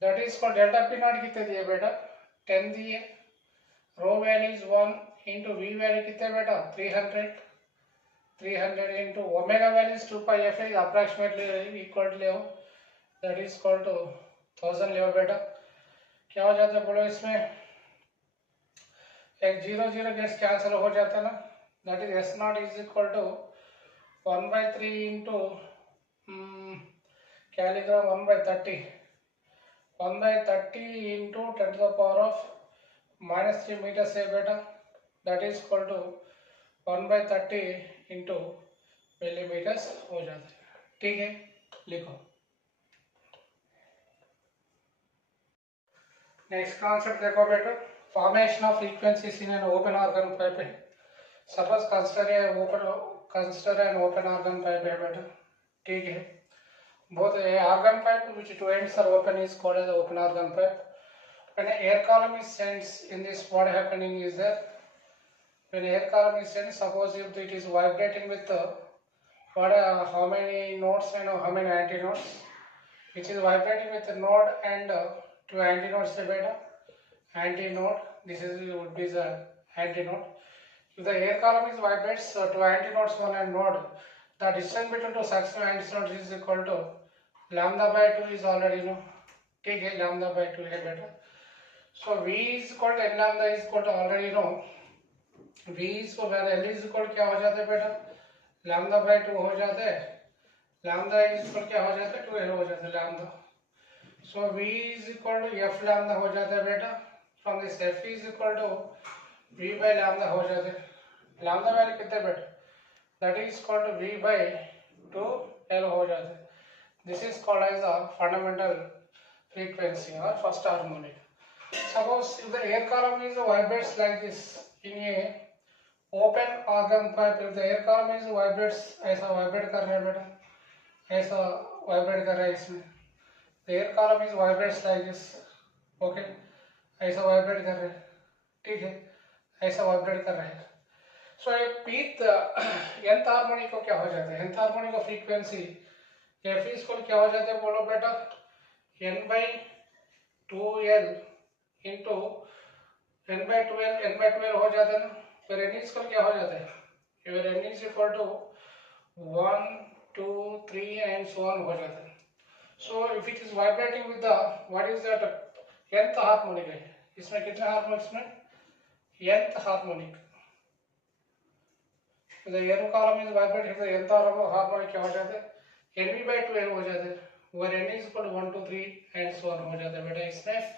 That is called delta P naught कितने दिए बेटा? 10 दिए. Rho value is 1 into V value कितने बेटा? 300 into omega value is 2 pi F is approximately equal to ले हो. That is called to 1000 ले हो बेटा. क्या हो जाता है बोलो इसमें? एक 0 गैस कैंसिल हो जाता है ना. That is S naught is equal to 1/3 into क्या लिख रहा हूँ 1/30 into 10 to the power of -3 meters है बेटा. That is equal to 1/30 into millimeters हो जाता है. ठीक है, लिखो. नेक्स्ट कॉन्सेप्ट देखो बेटा. Formation of frequencies in an open organ pipe है. Suppose consider an open organ pipe है बेटा. ठीक है. Both a organ pipe which two ends are open is called as the open organ pipe. When an air column is sent in this, what happening is that when air column is sent, suppose if it is vibrating with how many nodes and how many antinodes, which is vibrating with a node and two antinodes beta. Antinode, this is would be the antinode. If the air column is vibrates, so two antinodes one and node, the distance between two successive antinodes is equal to lambda by 2 is already know. ठीक है, lambda by 2 है बेटा. So V is equal to n lambda is equal to already know. V is equal to L is equal to क्या हो जाता है बेटा? lambda by 2 हो जाता है. lambda is equal क्या हो जाता है? 2L हो जाता है lambda. So V is equal to F lambda हो जाता है बेटा. From this F is equal to V by lambda हो जाता है. lambda value कितने बेटा? That is called to V by 2L हो जाता है. This is called as a fundamental frequency or first harmonic. Suppose if the air column is vibrates like this in a open organ pipe, if the air column is vibrates, ऐसा vibrate कर रहा है बेटा, ऐसा vibrate कर रहा है इसमें. The air column is vibrates like this, okay, ऐसा vibrate कर रहा है. ठीक है, ऐसा vibrate कर रहा है. So a pith nth harmonic को क्या हो जाता है? nth हार्मोनिक का फ्रीक्वेंसी F is को क्या हो जाता है बोलो बेटा? n by 2L into n by 2L हो जाता है ना. फिर n is को क्या हो जाता है? फिर n is equal to 1, 2, 3 and so on हो जाता है. So if it is vibrating with the what is that nth harmonic है. इसमें कितने हार्मोनिक्स में? nth harmonic. The air column is vibrating, the nth harmonic क्या हो जाता है? Nv by 2L हो जाता है. Where n is equal to 1, 2, 3 and so on हो जाता है बेटा इसमें.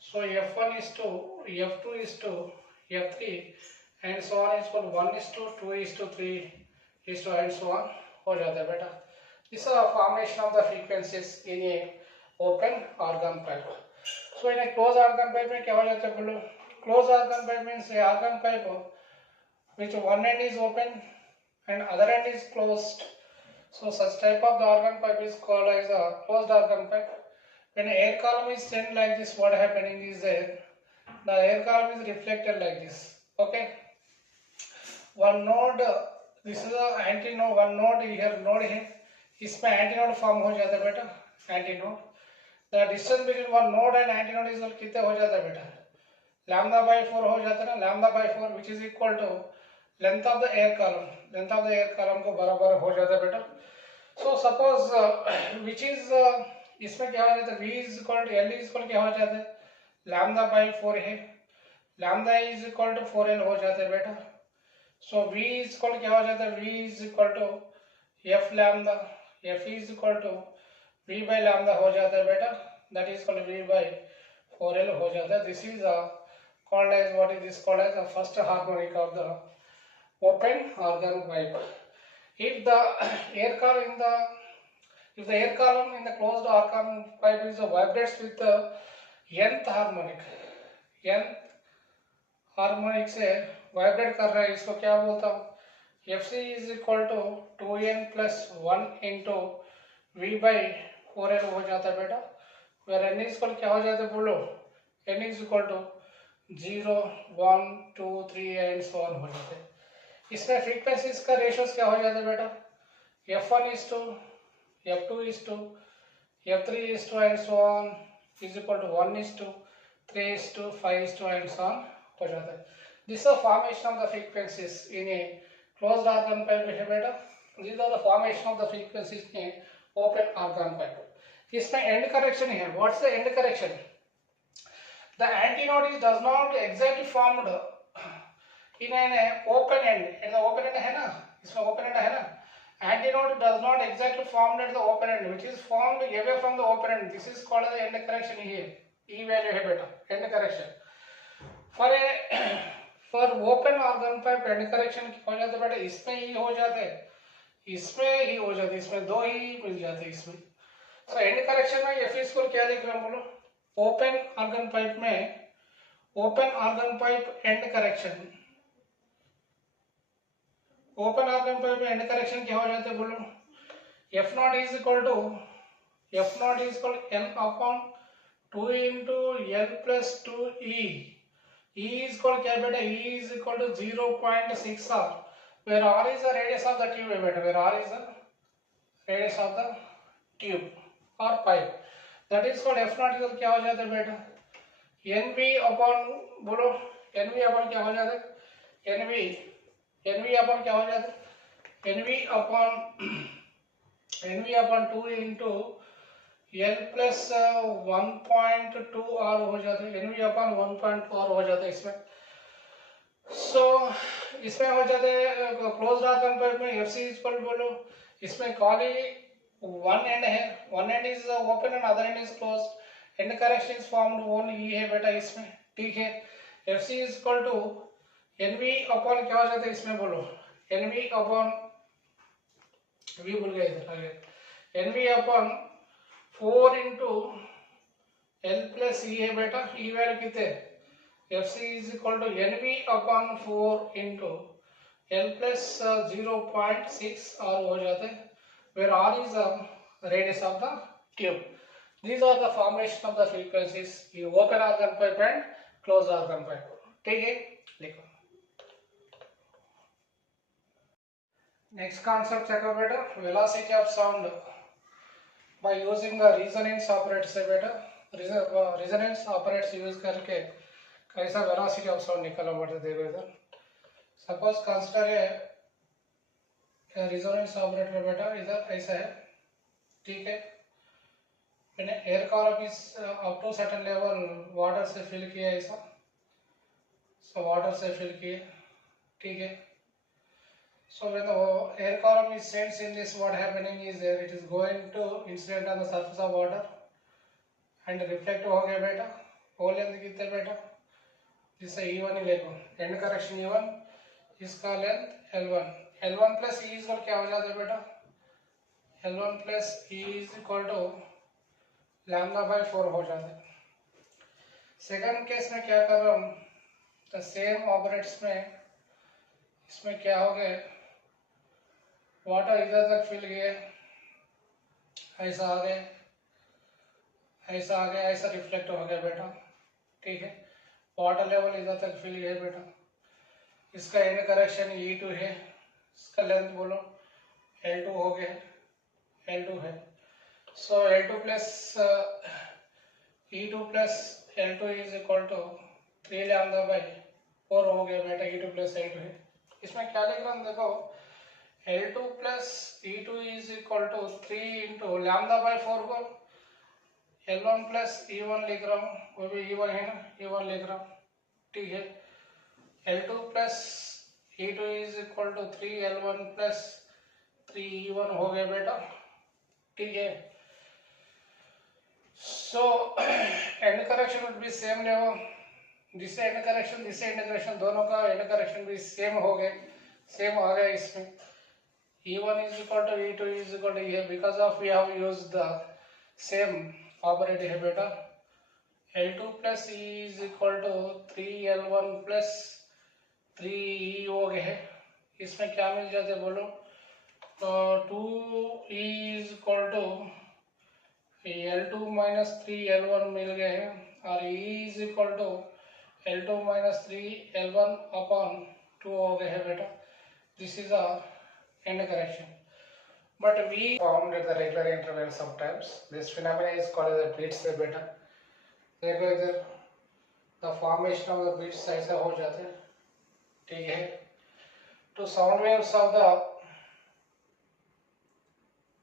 So F1 is to F2 is to F3 and so on is equal to 1 is to 2 is to 3 is to and so on हो जाता है बेटा. This is the formation of the frequencies in a open organ pipe. So in a closed organ pipe में क्या हो जाता है बोलो? Closed organ pipe means a organ pipe which one end is open and other end is closed. So such type of the organ pipe is called as a closed organ pipe. When air column is sent like this, what happening is that the air column is reflected like this. Okay. One node, this is the antinode. One node here, node है. इसमें antinode form हो जाता है बेटा. Antinode. The distance between one node and antinode is कितने हो जाता है बेटा? Lambda by 4 हो जाता है ना. Lambda by 4 which is equal to length of the air column. Length of the air column को बराबर हो जाता है बेटा. So suppose which is इसमें क्या हो जाता है? V is equal to L is equal क्या हो जाता है? lambda by 4 है. lambda is equal to 4L हो जाता है बेटा. So V is equal क्या हो जाता है? V is equal to F lambda. F is equal to V by lambda हो जाता है बेटा. That is equal to V by 4L हो जाता है. This is called as what is this called as the first harmonic of the open organ pipe. If the air column in the if the air column in the closed argon pipe is vibrates with the nth harmonic, nth harmonic से vibrate कर रहा है, इसको क्या बोलता हूँ, F C is equal to 2n plus 1 into V by 4l हो जाता है बेटा, वेर एन इज इक्वल क्या हो जाता है बोलो, N is equal to 0 1 2 3 and so on हो जाते हैं। इसमें फ्रीक्वेंसीज का रेशियोज क्या हो जाता है बेटा, f1 is to f2 is to f3 is to and so on is equal to 1 is to 3 is to 5 is to and so on हो जाता है। This are formation of the frequencies in a closed organ pipe है बेटा, this are the formation of the frequencies in open organ pipe. इसमें end correction है, what's the end correction, the antinode is does not exactly formed in an open end, open end है ना, इसमें open end है ना, antinode does not exactly formed at the open end, which is formed away from the open end. This is called the end correction here. E value है बेटा, end correction. For open organ pipe end correction हो जाता है बेटा, इसमें ही हो जाते हैं, इसमें ही हो जाते हैं, इसमें दो ही मिल जाते हैं इसमें। So end correction में एफ इसको क्या लिख रहा हूँ बोलो, ओपन organ pipe में open organ pipe end correction, open organ pipe में एंड करेक्शन क्या हो जाते हैं बोलो, F not is equal to N upon 2 into L plus 2 E, E is equal क्या बेटा, E is equal to 0.6 R, where are is the radius of the tube है बेटा, where are is the radius of the tube और pipe, that is called F not is क्या हो जाता है बेटा, एन वी अपॉन बोलो, N V upon क्या हो जाता है, एन वी अपॉन क्या हो जाता है, N we upon 2 into L plus 1.2 R हो जाता है, एन वी अपॉन 1.2 आर हो जाता है इसमें। सो इसमें हो जाते हैं क्लोज आर्गन पाइप में एफ सी इक्वल बोलो, इसमें खाली वन एंड है, one end is open end other end is close, end correction is formed only है बेटा इसमें, ठीक है। F C is equal to N V upon क्या हो जाता है इसमें बोलो, एन वी अपॉन वी भूल गए इधर आगे, n we upon 4 into L plus e है बेटा, ई वैल्यू कितने, f C is equal to N V upon 4 into L plus 0.6 r हो जाते हैं, where are is the radius of the tube. These are the formation of the frequencies in open organ pipe and close organ pipe, ठीक है, लिखो। Next concept चेको बेटा, velocity of sound by using the resonance operators है बेटा, resonance operators use करके कैसा velocity of sound निकाला बेटा, देखो इधर, सपोज कंसिडर है resonance operator बेटा, इधर ऐसा है, ठीक है, मैंने air column is up to certain level water से फिल किया ऐसा, सो वाटर से फिल किए, ठीक है। So when the air column is sensed in this, what happening is there, it is going to incident on the surface of water and reflect हो गया बेटा, हो लेंथ कितने बेटा, जिससे E1 ही देखो, एंड करेक्शन E1, इसका length L1, L1 plus E is क्या हो जाता है बेटा, L1 plus E is equal to lambda by 4 हो जाता है। सेकंड केस में क्या कर रहा हूँ, द सेम ऑपरेट्स में, इसमें क्या हो गया, वाटर इधर तक फिल गया, ऐसा आ गया, ऐसा आ गया, ऐसा रिफ्लेक्ट हो गया बेटा, ठीक है, वाटर लेवल इधर तक फिल गया बेटा, इसका एंड करेक्शन E2 है, इसका लेंथ बोलो L2 हो गया, L2 है, so L2 plus E2 plus L2 is equal to 3 lambda by 4 हो गया बेटा, E2 प्लस L2 है। इसमें क्या लिख रहा हूँ देखो, L2 plus E2 is equal to 3 into lambda by 4 को L1 प्लस E1 लिख रहा हूँ, वो भी E1 है ना, E1 लिख रहा हूँ, ठीक है। L2 plus E2 is equal to 3 L1 plus 3 E1 हो गया बेटा, ठीक है। So end correction would be same level, जिससे एंड करेक्शन दोनों का एंड करेक्शन भी सेम हो गए, सेम आ गया इसमें, E1 is equal to E2 is equal to E. Because of we have used the same operator here beta. L2 plus E is equal to 3L1 plus 3E हो गए हैं. इसमें क्या मिल जाते हैं बोलो? तो 2E is equal to L2 minus 3L1 मिल गए हैं और E is equal to L2 minus 3L1 upon 2 हो गए हैं बेटा. This is a end correction. But we formed at the regular interval sometimes. This phenomenon is called as a beats beta. देखो इधर the formation of the beats ऐसा हो जाते हैं. ठीक है. To sound waves of the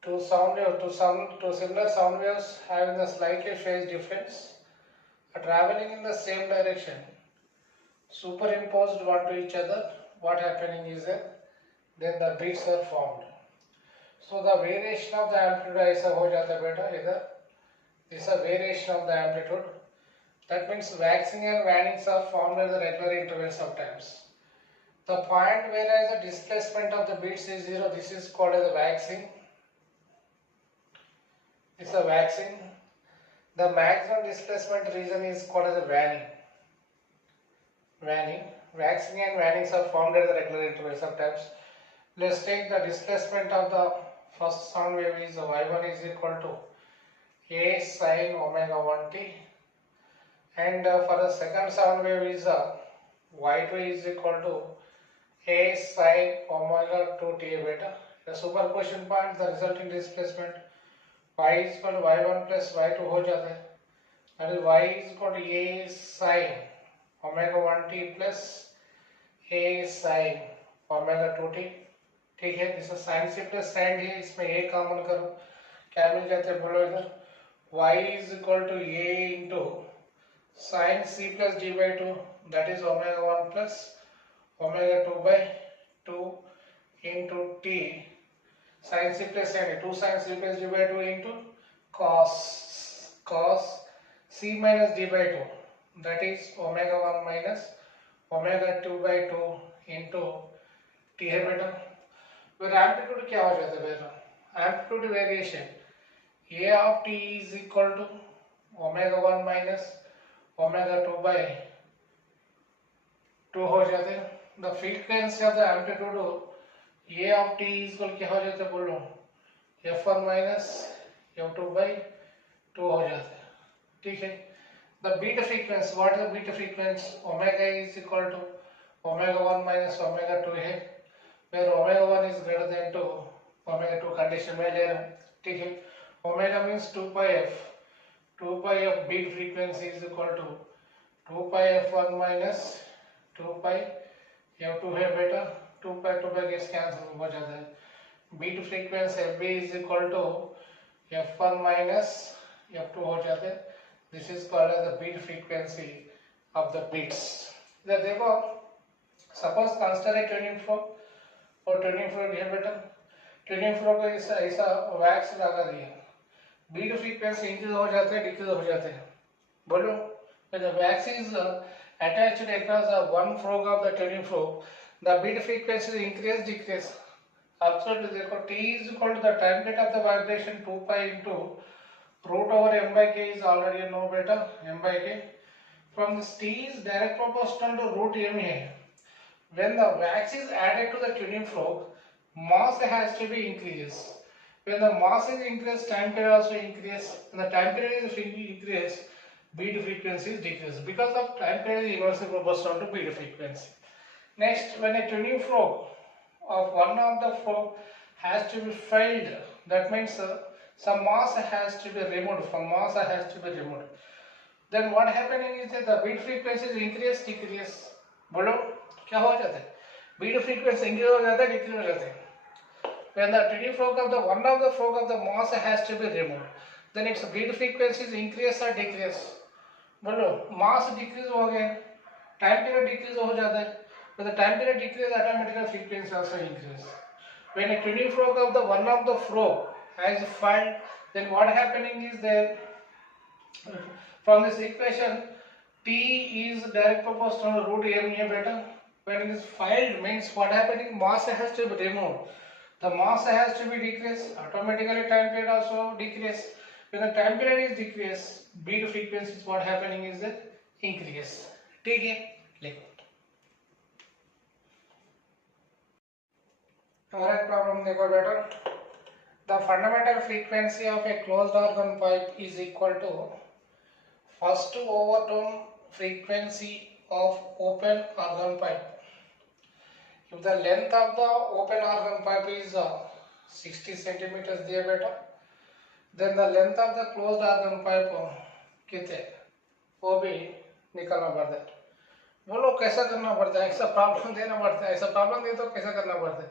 two similar sound waves having a slightly phase difference are traveling in the same direction, superimposed one to each other. What happening is that then the beats are formed. So the variation of the amplitude ऐसा हो जाता है बेटा इधर. This is a variation of the amplitude. That means waxing and wanings are formed at the regular intervals of times. The point whereas the displacement of the beats is zero, this is called as waxing. This is a waxing. The maximum displacement region is called as a waning. Waxing and wannings are formed at the regular intervals of times. Let's take the displacement of the first sound wave is y1 is equal to a sin omega 1t, and for the second sound wave is y2 is equal to a sin omega 2t beta. The superposition point, the resulting displacement y is equal to y1 plus y2 हो जाता है. That is y is equal to a sin omega 1t plus a sin omega 2t. ठीक है. जिसमें sign से plus sign है, इसमें a common करो, क्या मिल जाता है बोलो इधर. y is equal to a into sin c plus d by 2, that is omega 1 plus omega 2 by 2 into t sin c plus sin 2 sin c plus d by 2 into cos c minus d by 2, that is omega 1 minus omega 2 by 2 into t है बेटा. फिर amplitude क्या हो जाता है बेटा? Amplitude variation a of t is equal to omega 1 minus omega 2 by 2 हो जाते हैं. The frequency of the amplitude a of t is equal क्या हो जाता है बोलो? f1 minus f2 by 2 हो जाता है. ठीक है. The beat frequency, what is the beat frequency? Omega is equal to omega 1 minus omega 2 है, where omega 1 is greater than 2, omega 2 condition में ले रहा हूँ. ठीक है. Omega means 2 pi f beat frequency is equal to 2 pi f1 minus 2 pi f2 है बेटा. 2 pi gets cancel हो जाता है. Beat frequency fb is equal to f1 minus f2 हो जाता है. This is called as the beat frequency of the beats. इधर देखो, suppose consider a tuning fork और tuning fork है बेटा. tuning fork को ऐसा wax लगा दिया. बीट फ्रीक्वेंसी इंक्रीज हो जाते हैं, डिक्रीज हो जाते हैं बोलो. When the wax is attached across the one frog of the tuning fork, the beat frequency is increase decrease. Absolutely देखो, t is equal to the time rate of the vibration 2 pi into root over m by k is already you know beta, m by k. From this t is direct proportional to root m here. When the wax is added to the tuning fork, mass has to be increases. When the mass is increased, time period also increase. When the time period is increased, beat frequency is decreased. Because of time period is inversely proportional to beat frequency. Next, when a tuning fork of one of the fork has to be filled, that means some mass has to be removed. From mass has to be removed. Then what happening is that the beat frequency is increase, decrease. बोलो क्या हो जाता है? Beat frequency increase हो जाता है, decrease हो जाता है. When the tuning fork of the one of the fork of the mass has to be removed, then its beat frequency is increase or decrease. बोलो mass decrease हो गया, time period decrease हो जाता है. When the time period decrease, automatically frequency also increase. When a tuning fork of the one of the fork has filed, then what happening is that from this equation t is direct proportional to root m here beta. When it is filed means what happening, mass has to be removed. the mass has to be decreased, automatically time period also decrease. When the time period is decrease, beat frequency is what happening is increase. ठीक है, लिखो. और एक problem देखो बेटा. The fundamental frequency of a closed organ pipe is equal to first overtone frequency of open organ pipe. If the length of the open organ pipe is 60 centimeters दिए बेटा, then the length of the closed organ pipe कितने, वो भी निकालना पड़ता है. बोलो कैसा करना पड़ता है, ऐसा प्रॉब्लम देना पड़ता है, ऐसा प्रॉब्लम दे तो कैसा करना पड़ता है.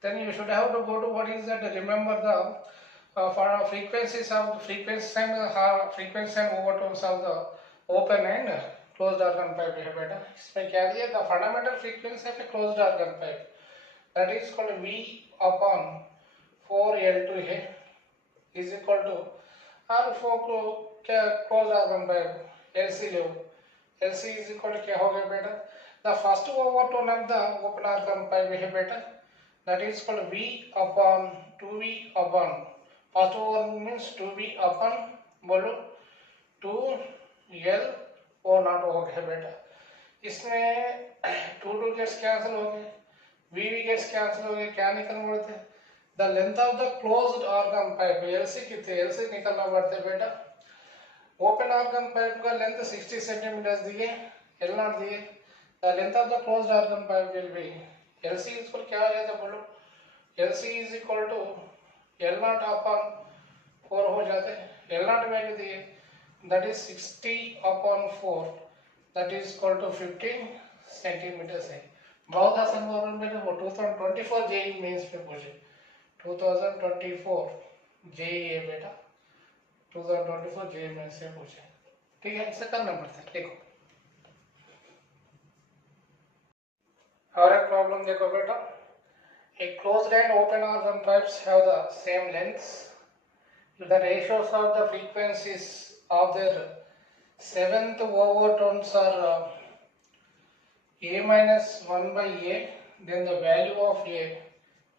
Then you should have to go to what is that, remember the for frequencies of frequency and overtones of the open and closed organ pipe है बेटा. इसमें क्या दिया, the fundamental frequency of a closed organ pipe, that is called V upon 4L2 है, is equal to R for closed organ pipe LC ले, LC is equal to क्या हो गया बेटा, the first overtone of the open organ pipe है बेटा, that is called V upon 2V upon, first overtone means 2V upon बोलो 2L oh not हो गया बेटा. इसमें 2 गेट्स कैंसिल हो गए, V गेट्स कैंसिल हो गए, क्या निकलना पड़ते हैं, the length of the closed organ pipe LC कितने, LC निकलना पड़ते हैं बेटा. ओपन ऑर्गन पाइप का लेंथ 60 सेंटीमीटर दिए, L0 दिए, the length of the closed organ pipe will be LC equal क्या हो जाता है बोलो, LC is equal to L0 upon 4 हो जाते हैं. L0 वैल्यू दिए, that is 60 upon 4, that is equal to 15 centimeters है. बहुत आसान प्रॉब्लम बेटा, वो 2024 JEE मेंस पे पूछे, 2024 JEE है बेटा, 2024 JEE मेंस से पूछे. ठीक है, इसे करना पड़ता है. देखो और एक प्रॉब्लम देखो बेटा, a closed and open organ pipes have the same lengths. The ratios of the frequencies of their seventh overtones are A minus 1 by A, then the value of A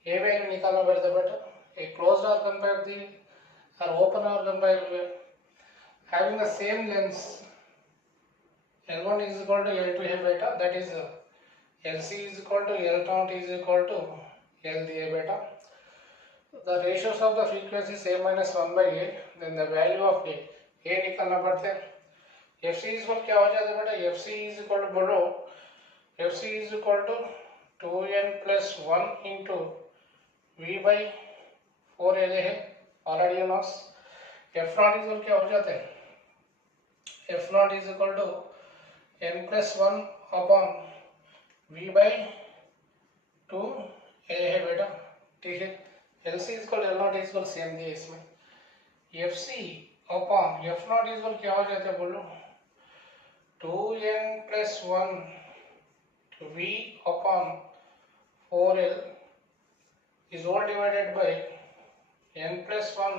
value निकालना पड़ता है बेटा. A closed organ pipe दी और open organ pipe having the same lengths, L1 is equal to L2 है बेटा, that is LC is equal to L0 is equal to L दिए बेटा. The ratios of the frequencies A minus 1 by A, then the value of A निकालना पड़ता है. FC is equal क्या हो जाता है बेटा, FC इज इक्वल टू बोलो, FC is equal to 2n plus 1 into V by 4L है already NOS. F0 is equal क्या हो जाता है, F0 is equal to n plus 1 upon V by 2L है बेटा. ठीक है, LC is equal L0 is equal same दिया इसमें. FC upon F0 is equal क्या हो जाता है बोलो, 2n plus 1 V upon 4L is all divided by n plus 1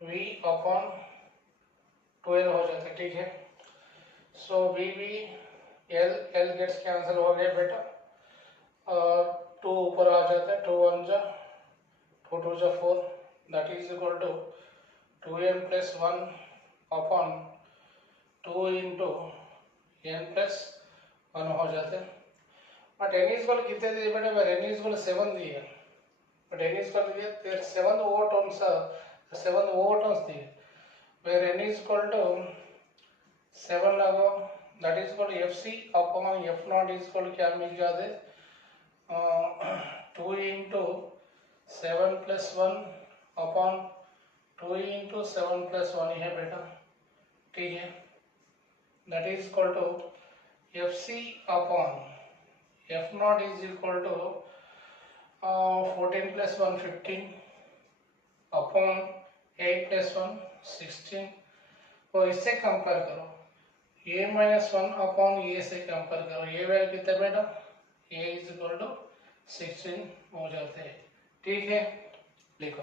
V upon 12 हो जाता है. ठीक है, so V L gets cancel हो गया बेटा, और 2 ऊपर आ जाता है, 2 1 जा 2 2 जा 4, that is equal to 2n plus 1 upon 2 into n plus 1 हो जाते हैं. बट n इज इक्वल कितने दिए बेटे, n इज इक्वल 7 दिए, बट n इज इक्वल दिए 7 ओवरटोन्स दिए, where n is equal to 7 लगो, that is equal to FC upon F0 is equal to क्या मिल जाते, 2 into 7 plus 1 upon 2 into 7 plus 1 है बेटा. ठीक है, that is equal to FC upon F0 is equal to 14 plus 1 15 upon 8 plus 1 16. तो इससे compare करो, A minus 1 upon A से कंपेयर करो, ये वैल्यू कितना बेटा, A is equal to 16 हो जाते हैं. ठीक है, लिखो.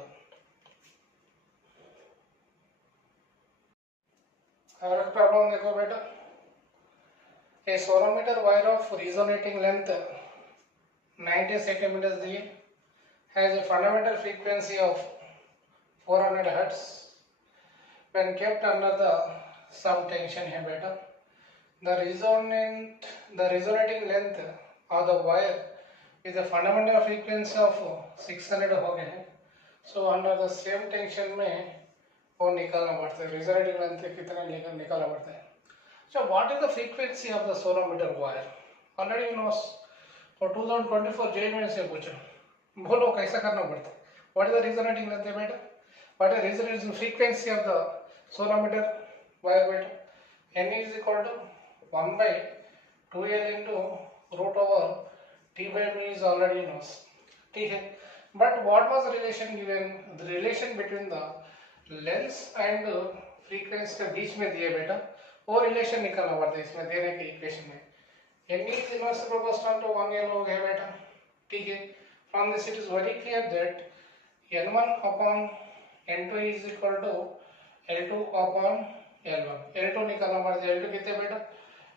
और प्रॉब्लम देखो बेटा, a sonometer wire of resonating length 90 centimeters दिए, has a fundamental frequency of 400 Hz. When kept under some tension here beta, the resonating length of the wire with a fundamental frequency of 600 हो गए हैं. So under the same tension में वो निकालना पड़ता है. Resonating length कितना निकालना पड़ता है. So what is the frequency of the sonometer wire? Already you know for 2024 JEE Main से पूछो. बोलो कैसा करना पड़ता है. What is the resonating length बेटा? What is the resonating frequency of the sonometer wire beta? N is equal to 1 by 2L into root over T by B is already knows. ठीक है. But what was the relation given? The relation between the length and frequency के बीच में दिए बेटा. वो relation निकालना पड़ता है इसमें देने के equation में. N is inversely proportional to 1L हो गया बेटा. ठीक है. From this it is very clear that N1 upon N2 is equal to L2 upon L1. L2 निकालना पड़ता है. L2 कितने बेटा?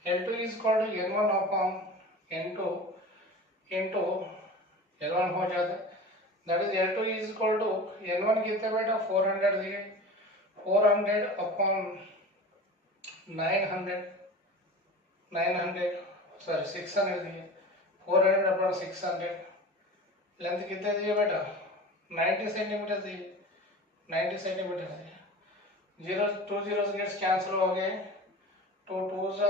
L2 is equal to N1 upon N2 into L1 हो जाता है. That is L2 is equal to N1 कितने बेटा? 400 दिए. 400 upon 600 दिए. 400 upon 600. लेंथ कितने दिए बेटा? 90 सेंटीमीटर दिए. 90 सेंटीमीटर दिए. 2 zeros gets cancel हो गए. 2 2s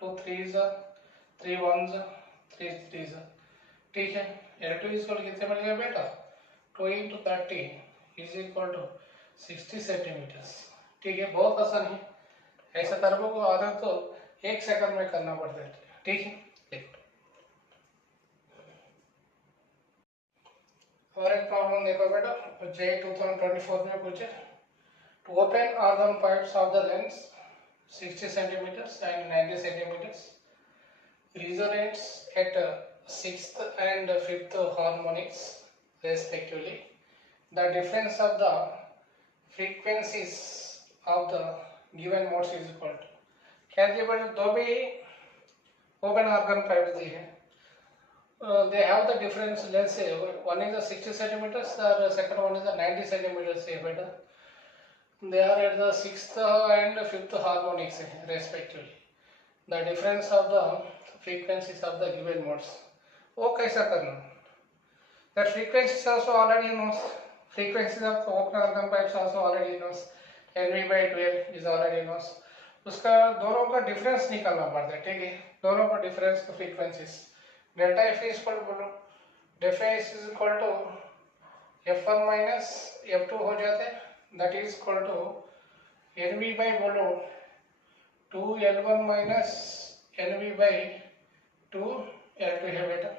2 3s 3 1s 3 3s. ठीक है. L2 is equal कितने मिल गया बेटा? 2 into 30 is equal to 60 centimetre. ठीक है. बहुत आसान है. ऐसा करने को आदत तो 1 सेकंड में करना पड़ता है. ठीक है. और एक प्रॉब्लम देखो बेटा. JEE 2024 में पूछे. To open organ pipes of the length 60 centimeters and 90 centimeters resonates at 6th and 5th harmonics respectively. The difference of the frequencies of the given modes is equal to. क्या दिए बेटा? दो भी open organ pipes दी है. They have the difference. Let's say one is the 60 centimeters, the second one is the 90 centimeters. Say better. They are at the 6th and 5th harmonics respectively. The difference of the frequencies of the given modes. वो कैसा करना? That frequencies also already knows. Frequencies of the open organ pipes also already knows. NV by 12 is already knows. उसका दोनों का difference निकालना पड़ता है. ठीक है. दोनों का difference का frequencies. Delta F is equal to बोलो. Delta F is equal to F1 minus F2 हो जाते हैं. That is equal to NV by बोलो 2L1 minus NV by 2L2 है बेटा.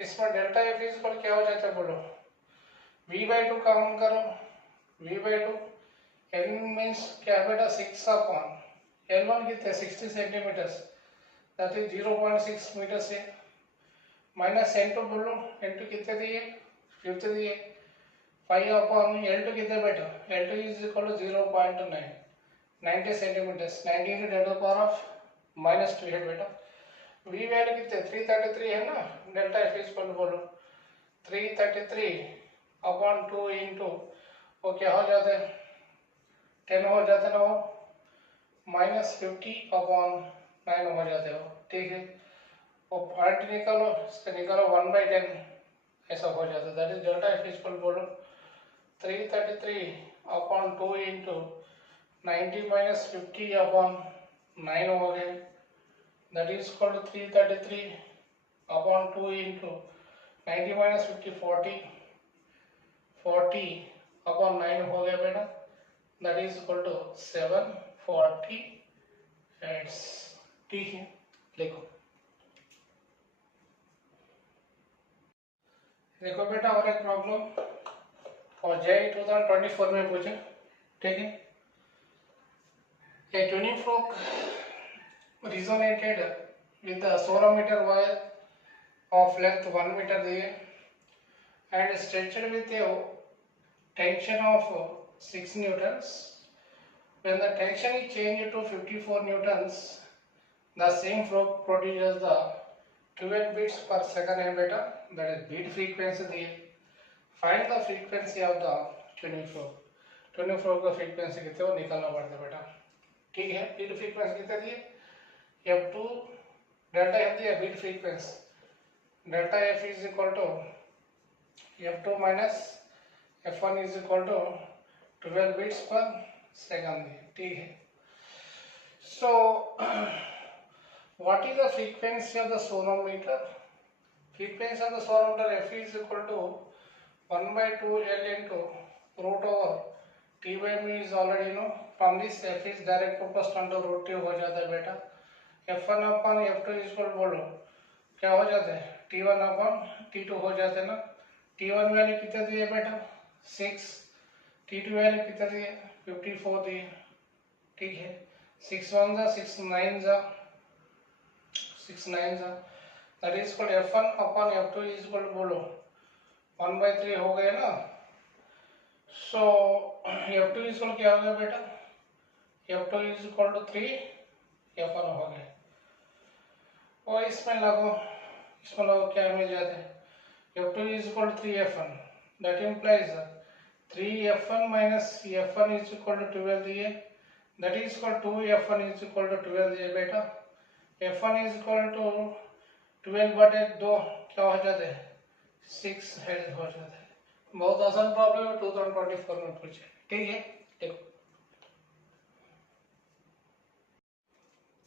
इसमें डेल्टा F is equal क्या हो जाता है बोलो? V by 2 काउंट करो. V by 2 N means क्या बेटा? 6 upon L1 कितने? 60 सेंटीमीटर्स. That is 0.6 मीटर्स है. माइनस N2 बोलो. N2 कितने दिए? 50 दिए. 5 upon L2 कितने बेटा? L2 is equal to 0.9 90 centimetres. 90 into 10 to the power of -2 है बेटा. V वैल्यू कितने? 333 है ना. Delta F is equal to बोलो 333 upon 2 into वो क्या हो जाता है? 10 हो जाता है ना. वो -50 upon 9 हो जाते हो. ठीक है. वो पॉइंट निकालो. इसका निकालो 1/10 ऐसा हो जाता है. That is delta F is equal बोलो 333 upon 2 into 90 minus 50 upon 9 हो गए. That is equal to 333 upon 2 into 90 minus 50 40 upon 9 हो गया बेटा. That is equal to 740 Hz. ठीक है. लिखो. देखो बेटा और एक प्रॉब्लम और JEE 2024 में पूछे. ठीक है. A tuning fork resonated with the sonometer wire of length 1 meter दिए and stretched with a tension of 6 newtons. When the tension is changed to 54 newtons, the same fork produces the 12 beats per second है बेटा. That is beat frequency दिए. Find the frequency of the tuning fork. Tuning fork का frequency कितने वो निकालना पड़ता है बेटा। ठीक है, बीट फ्रीक्वेंसी कितने दिए, F2 डेल्टा F दिया beat frequency, delta F is equal to F2 minus F1 is equal to 12 beats per second दिए। ठीक है, so what is the frequency of the sonometer? Frequency of the sonometer F is equal to 1 by 2L into root over T by mu is already know. From this F is direct proportional to root T हो जाता है बेटा। F1 upon F2 is equal बोलो क्या हो जाता है, T1 upon T2 हो जाते हैं ना। T1 वैल्यू कितने दिए बेटा 6, T2 वैल्यू कितने दिए 54 दिए। ठीक है, 6 1 जा 6 9 जा 6 9 जा, that is called F1 upon F2 is equal to बोलो 1 by 3 हो गए ना। so F2 is equal क्या हो गया बेटा, F2 is equal to 3 F1 हो गया। और इसमें लगो क्या मिल जाता है, F2 is equal to 3 F1, that implies 3 F1 minus F1 is equal to 12 दिए, that is called 2 F1 is equal to 12 दिए बेटा। F1 is equal to 12 बटे 2 क्या हो जाते हैं 6 हेड हो जाता है। बहुत आसान प्रॉब्लम है, 2024 में पूछे। ठीक है, देखो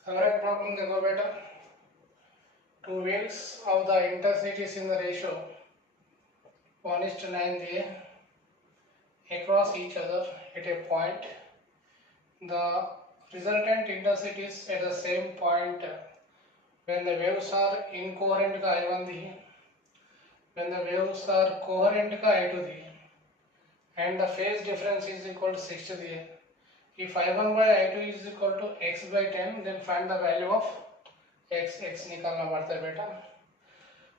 अगला प्रॉब्लम देखो बेटा, two waves of the intensities in the ratio 1:9 दिए across each other at a point, the resultant intensities at the same point when the waves are incoherent का I1 दिए, when the waves are coherent का I2 दिए, and the phase difference is equal to 60 दिए। if I1 by I2 is equal to x by 10, then find the value of x निकालना पड़ता है बेटा।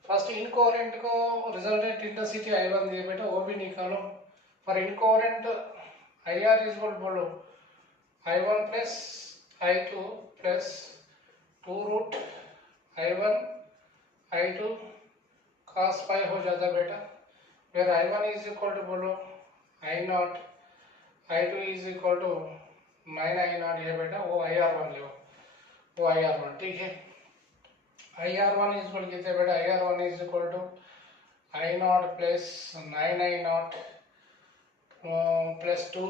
First incoherent को resultant intensity I1 दिए बेटा, वो भी निकालो। For incoherent IR is equal बोलो I1 plus I2 plus 2 root I1 I2 cos pi हो जाता है बेटा। फिर I1 इज इक्वल टू बोलो I0, I2 is equal to 9 I0 है बेटा, वो IR1 ले वो IR1। ठीक है, IR1 इज इक्वल कितने बेटा, IR1 is equal to I0 plus 9 I0 plus 2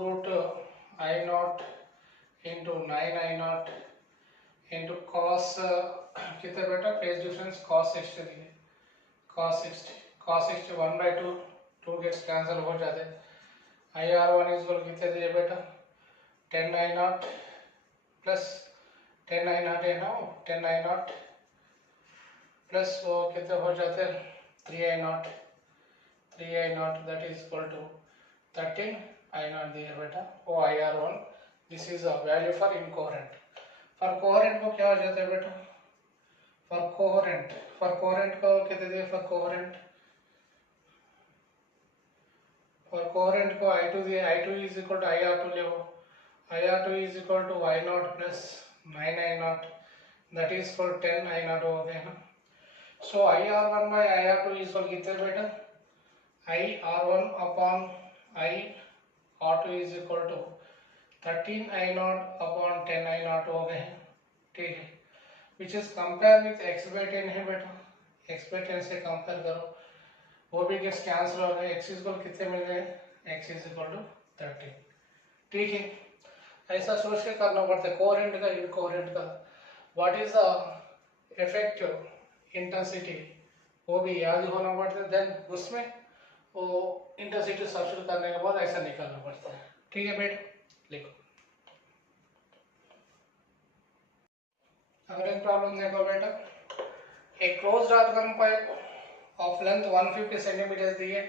root I0 into 9 I0 into cos कितने बेटा फेज डिफरेंस cos 60 दिए, cos 60 1 by 2 गेट्स कैंसिल हो जाते हैं। IR1 इज इक्वल कितने दिए बेटा 10 I0 प्लस 10 I0 है ना, 10 I0 प्लस वो कितने हो जाते हैं 3 I0 that is equal to 13 I0 दिए बेटा, वो IR1। This is a value for incoherent. For coherent को क्या हो जाता है बेटा, फॉर कोहेरेंट को कितने दिए, फॉर कोहेरेंट को I2 दिए, I2 is equal to IR2 ले, IR2 is equal to I0 plus 9 I0 that is equal 10 I0 हो गया ना। सो IR1 bye IR2 is equal कितने बेटा, IR1 upon IR2 is equal to 13 I0 upon 10 I0 हो गए। ठीक है, which is compare with x by 10 है बेटा, x by 10 से कंपेयर करो, वो भी गेट्स कैंसिल हो गए। x इज इक्वल कितने मिल गए, x इज इक्वल टू 13। ठीक है, ऐसा सोच के करना पड़ता है कोहेरेंट का इनकोहेरेंट का, what is the effective intensity वो भी याद होना पड़ता है। देन उसमें वो इंटेंसिटी सब्स्टिट्यूट करने के बाद ऐसा निकालना पड़ता है। ठीक है बेटा, लिखो अगला प्रॉब्लम देखो बेटा, एक closed organ pipe of length 150 centimeters दिए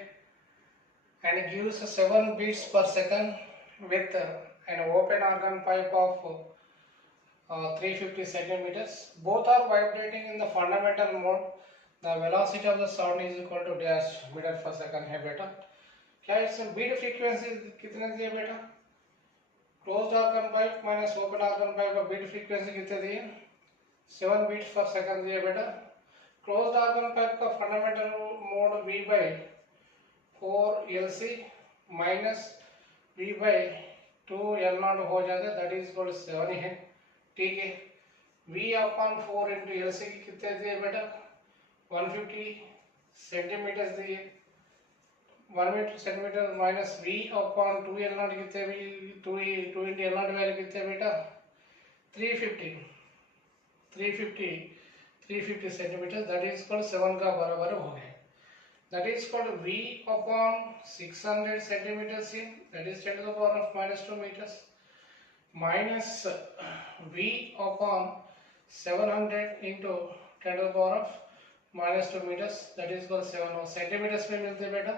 and gives 7 beats per second with an open organ pipe of 350 centimeters. Both are vibrating in the fundamental mode. The velocity of the sound is equal to dash meter per second है बेटा। क्या इसमें beat frequency कितने दिए बेटा, closed organ pipe minus open organ pipe का beat frequency कितने दिए 7 बीट्स पर सेकंड दिए बेटा। क्लोज्ड आर्गन पाइप का fundamental mode V by 4LC minus V by 2L0 हो जाएगा, दैट इज इक्वल 7 है। ठीक है, V अपॉन 4 इंटू LC कितने दिए बेटा? 150 सेंटीमीटर दिए। 1 centimetre minus V upon 2L0 कितने भी 2 इंटू L0 वैल्यू कितने बेटा? 350 सेंटीमीटर, दैट इज इक्वल 7 का बराबर हो गया। That is equal V upon 600 centimetre सी, that is 10 to the power of -2 meters minus V upon 700 into 10 to the power of -2 meters, that is equal 7। और centimetres में मिलते हैं बेटा,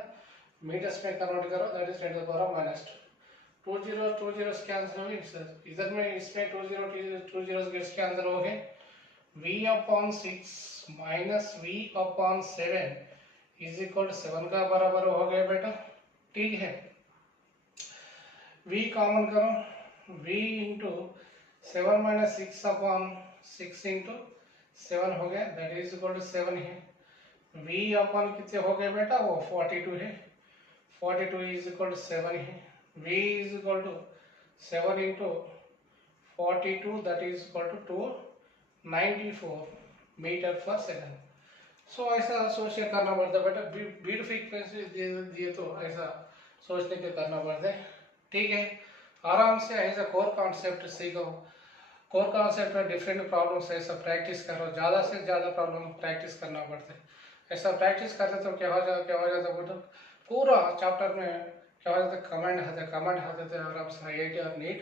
मीटर्स में कन्वर्ट करो, that is 10 to the power of -2। 2 zeros cancel हो गए इधर में, इसमें 2 zeros कैंसिल हो गए। V upon 6 minus V upon 7 is equal 7 का बराबर हो गया बेटा। ठीक है, V कॉमन करो, V into 7 minus 6 upon 6 into 7 हो गया, दैट इज इक्वल टू 7 है। V अपॉन कितने हो गए बेटा? वो 42 है, 42 इज इक्वल टू 7 है। V is equal to 7 into 42, that is equal to 294 metre पर सेकंड। सो ऐसा सोच के करना पड़ता है बेटा, बीट फ्रीक्वेंसी दिए तो ऐसा सोचने के करना पड़ता है। ठीक है, आराम से ऐसा कोर कॉन्सेप्ट सीखो, कोर कॉन्सेप्ट में डिफरेंट प्रॉब्लम्स ऐसा प्रैक्टिस करो, ज़्यादा से ज़्यादा प्रॉब्लम प्रैक्टिस करना पड़ता है। ऐसा प्रैक्टिस करते तो क्या हो जाता बेटा, पूरा चैप्टर में क्या हो जाता, कमेंट होते थे, आराम से IIT और नीट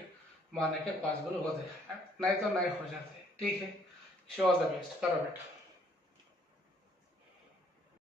मारने के पॉसिबल होते हैं, नहीं तो नहीं हो जाते। ठीक है, शो ऑल द बेस्ट, करो बेटा।